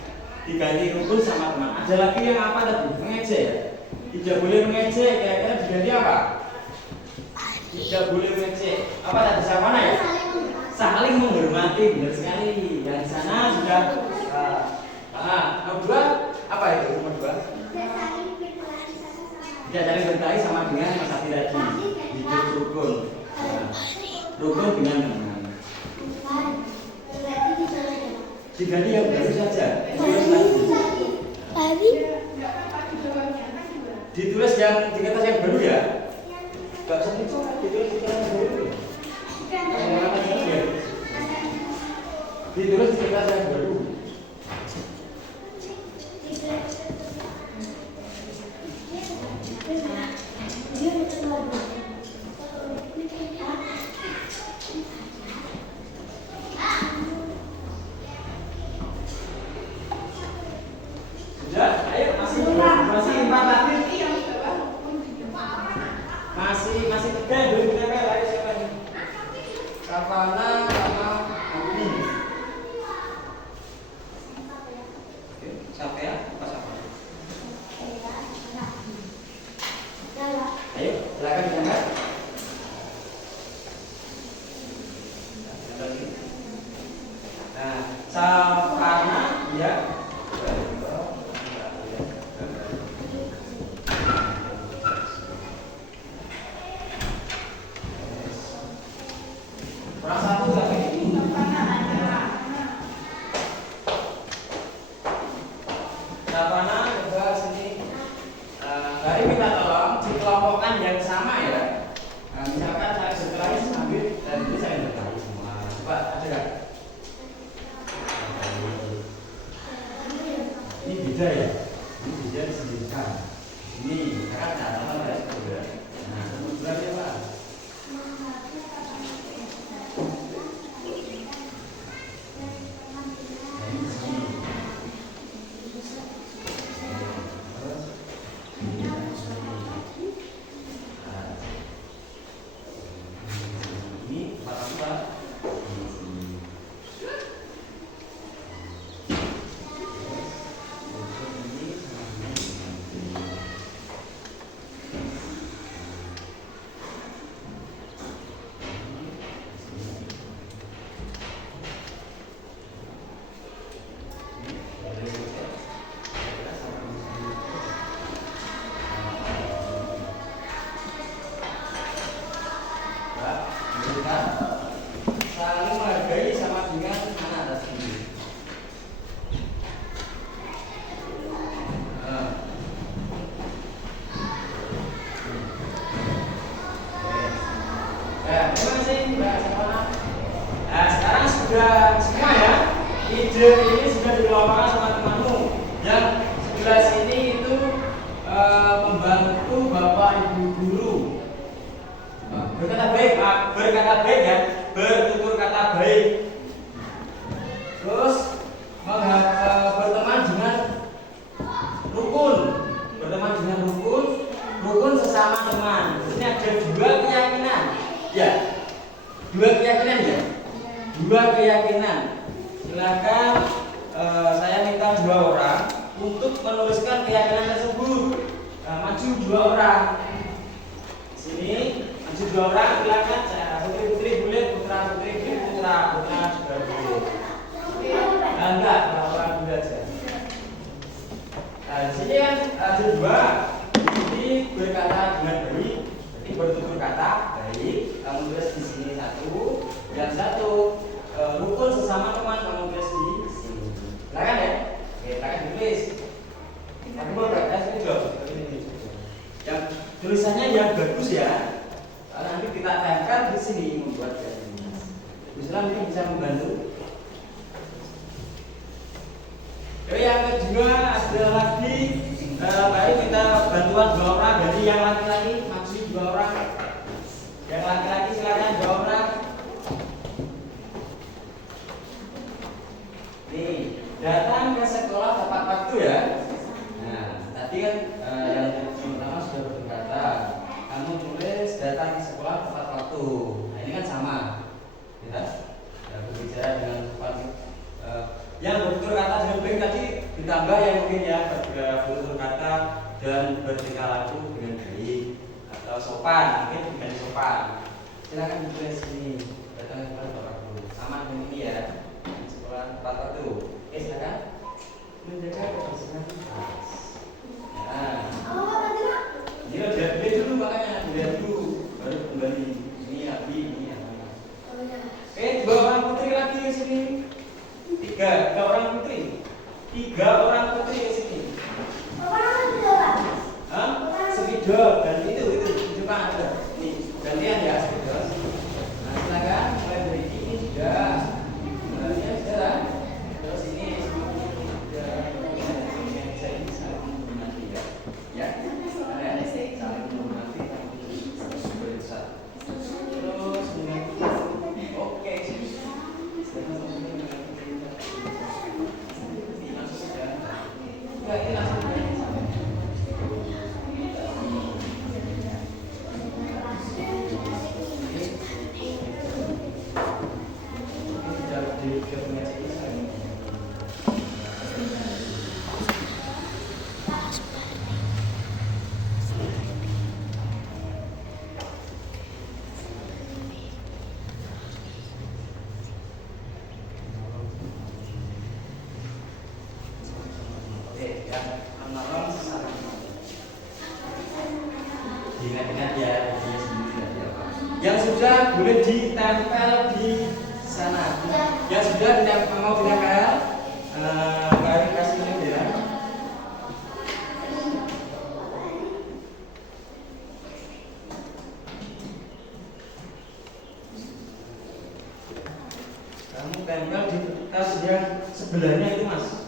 diganti rukun sama teman. Ada lagi yang apa tadi? Mengejek ya? Tidak boleh mengejek, kira-kira diganti apa? Tidak boleh mengejek. Apa tadi sama mana ya? Saling menghormati, benar sekali. Yang di sana sudah nomor 2 apa itu? Nomor 2? Tidak saling berkelahi sama dengan Mas Ati tadi. Hidup rukun. Rukun dengan teman. Diganti yang baru saja. Ditulis yang di kertas yang baru ya. Gak usah ditulis di kertas yang baru. Ditulis di kertas yang baru. Sudah, ayo masih 4 lagi. Masih 3 dulu kita ayo siapa nih? Savana sama Bumi. Siapa ya? Apa siapa? Ayo, silakan diangkat. Nah, Savana ya. Orang satu lagi. Savana coba sini. Dari minta tolong dikelompokkan yang sama ya. Nah, misalkan saya berkelahi sambil dan ini saya berkelahi semua. Coba ada nggak? Ini beda ya. Ini beda disendirikan. Ini sekarang ada apa ya? Nah, kemudian ya Pak. Saling menghargai sama dengan anak atas ini. Terima kasih Mbak Savana. Nah, sekarang sudah semua ya. Ide ini sudah dikelompokkan sama temanmu. Yang sebelah sini itu membantu Bapak Ibu guru. Berkata baik, ya, bertutur kata baik. Terus berteman dengan rukun, rukun sesama teman. Ini ada 2 keyakinan, ya, 2 keyakinan ya, 2 keyakinan. Silakan saya minta 2 orang untuk menuliskan keyakinan tersebut. Maju 2 orang. Sini. 2 orang silakan, putri boleh, putra putri boleh, putra juga boleh. Enggak, orang dulu aja. Nah, di sini kan ada 2. Ini berkata dengan baik, jadi bertutur kata baik. Kamu tulis di sini 1, yang 1 rukun sesama teman, kamu tulis di sini. Silakan ya. Oke, silakan ditulis. Tapi boleh sini juga. Yang tulisannya yang bagus ya. Nanti kita tempel di sini membuat garis. Islam ini bisa membantu. Yang kedua ada lagi, baru kita bantuan 2 orang dari yang laki-laki, maksud 2 orang. Yang laki-laki silakan 2 orang. Nih, datang ke sekolah tepat waktu ya. Nah, tadi kan yang pertama sudah berkata, kamu boleh waktu. Nah, ini kan sama, ya. Berbicara dengan tepat. Yang bertutur kata dengan baik tadi ditambah yang mungkin ya bertutur kata dan bertingkah laku dengan baik atau sopan, mungkin dengan sopan. Silakan ditulis sini. Datang kepada Bapak Guru. Sama dengan ini ya. Sekolah tepat waktu. Silakan menjaga kebersihan kelas. Nah, ini udah beli dulu makanya udah dulu baru kembali. Ini Abi, ini apa? Dua orang putri lagi di sini. Tiga orang putri. 3 orang putri di sini. Hah? Spidol dan itu coba ada. Nih, gantian ya spidol. Nah, silakan mulai dari ini sudah. Ya sudah. Terus ini yang sudah boleh ditempel di sana. Yang sudah mau ditempel, mari kasih link ya. Kamu tempel di tas yang sebelahnya itu, Mas.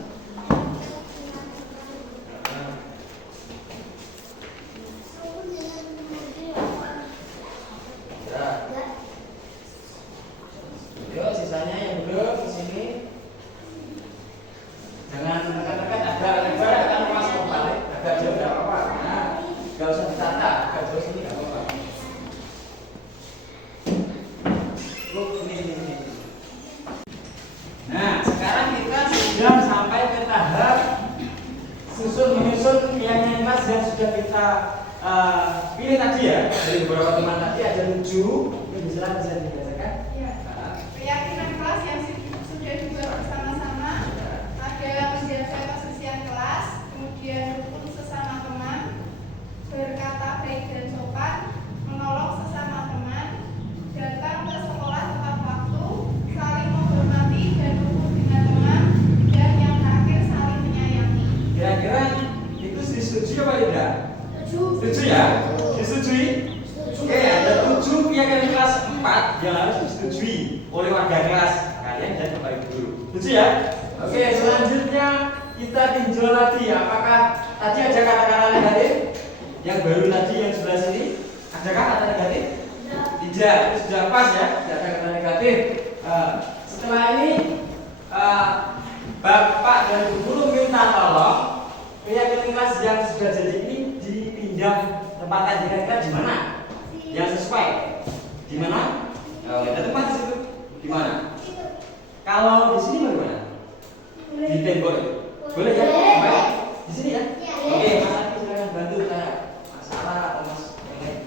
Nah, sekarang kita sudah sampai ke tahap menyusun keyakinan kelas yang sudah kita pilih tadi ya. Dari beberapa teman tadi ada 7. Ini bisa dibacakan. Ya. Keyakinan kelas yang sudah dibuat bersama-sama ada menjaga kesucian kelas, kemudian rukun sesama teman, berkata baik dan sopan, menolong sesama teman, datang ke sekolah tepat waktu, saling menghormati dan rukun dengan teman, dan yang terakhir saling menyayangi. Kira-kira itu disetujui apa tidak? Setuju ya? Disetujui? Oke, ada 7 keyakinan kelas 4 yang harus disetujui oleh warga kelas kalian dan Bapak Ibu guru. Setuju ya? Oke, selanjutnya kita tinjau lagi. Apakah tadi ada kata-kata negatif? Yang baru tadi yang sebelah sini, adakah kata negatif? Tidak, itu sudah pas ya, tidak ada kata negatif. Setelah ini Bapak dan Ibu guru minta tolong keyakinan kelas yang sudah jadi ini dipindah tempatan kira-kira di mana? Yang sesuai di mana? Ada tempat di situ di mana? Kalau di sini bagaimana? Di tembok itu boleh ya? Baik, di sini ya? Oke, Mas Adi silakan bantu saya. Mas Sarah atau Mas yang lain?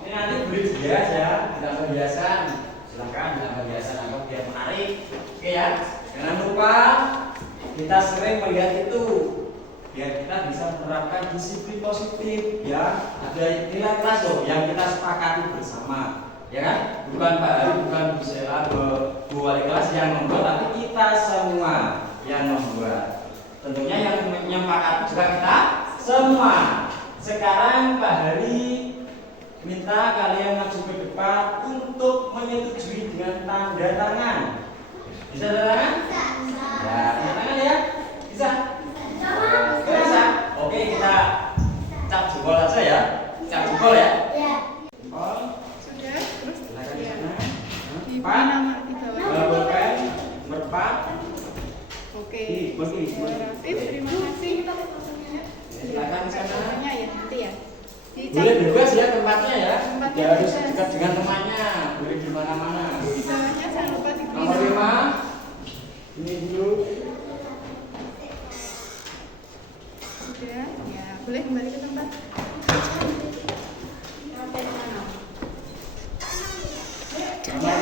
Ini nanti boleh dihias ya, ditambah hiasan. Silakan ditambah hiasan atau biar menarik. Oke ya, jangan lupa kita sering melihat itu biar kita bisa menerapkan disiplin positif ya. Ada nilai kelas loh yang kita sepakati bersama, ya kan? Bukan Pak Hari, bukan Bu Sela, Bu Wali kelas yang membuat, tapi kita semua yang membuat. Tentunya yang menyepakati juga kita semua. Sekarang Pak Hari minta kalian maju ke depan untuk menyetujui dengan tanda tangan. Bisa tanda tangan? Bisa. Ya, tanda tangan ya? Bisa? Bisa. Oke, kita cap jempol aja ya. Cap jempol ya? Iya. Jempol. Sudah, terus Silakan di sana. diberi nama di bawah. Bolpen, merpat. Oke. Terima Terima kasih. Silakan di sana. Ya, nanti ya. boleh bebas ya tempatnya ya. Tidak harus dekat dengan temannya, boleh di mana-mana. Misalnya jangan lupa di Nomor 5. Ini dulu. Sudah, ya boleh kembali ke tempat. Nomor 6. Ya,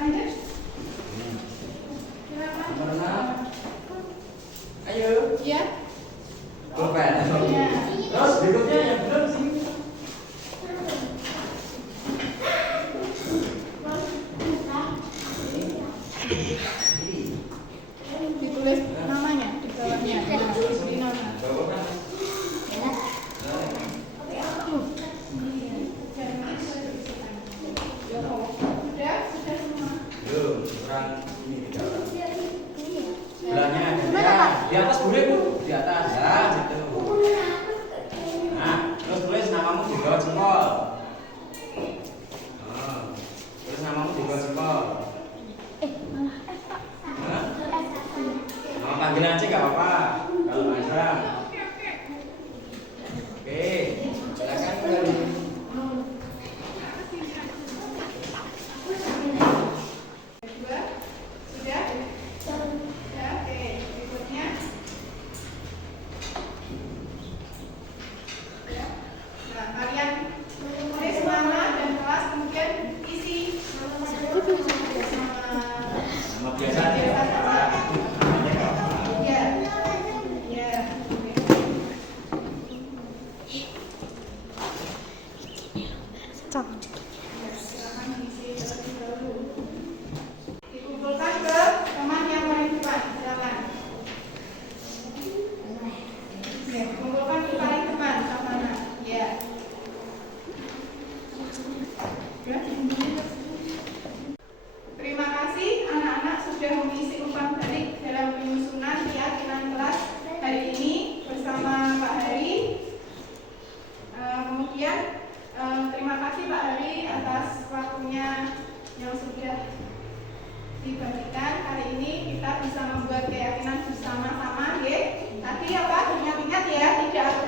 lanjut. Nomor 6. Ayo. Ya. Pulpen. Ya. Terus berikutnya yang belum sih. Ditulis namanya di bawahnya. Di nama. Sudah semua. Belum, kurang ini tidak orang. Belahnya ya, di atas boleh Bu, di atas ya, gitu. Nah, terus tulis namamu di bawah jempol. Oh, terus namamu di bawah jempol. Hah? Nama panggilan aja nggak apa-apa, kalau ada. Oke, silakan kembali. Dua. Sudah? Ya, oke. Berikutnya. Ya. Nah, kalian tulis nama dan kelas, kemudian isi nama Nama biasa aja nggak apa-apa. Namanya nggak apa-apa. ya. Ya. Silakan diisi terlebih dahulu. Dikumpulkan ke teman yang paling depan. Silakan. Ya, kumpulkan ke paling depan sama anak. Ya. Sudah dikumpulin. Terima kasih anak-anak sudah mengisi umpan balik dalam penyusunan keyakinan kelas hari ini bersama Pak Hari. Kemudian terima kasih Pak Hari atas waktunya yang sudah dibagikan. Hari ini kita bisa membuat keyakinan bersama-sama, ya. Tapi apa? Ingat-ingat ya, tidak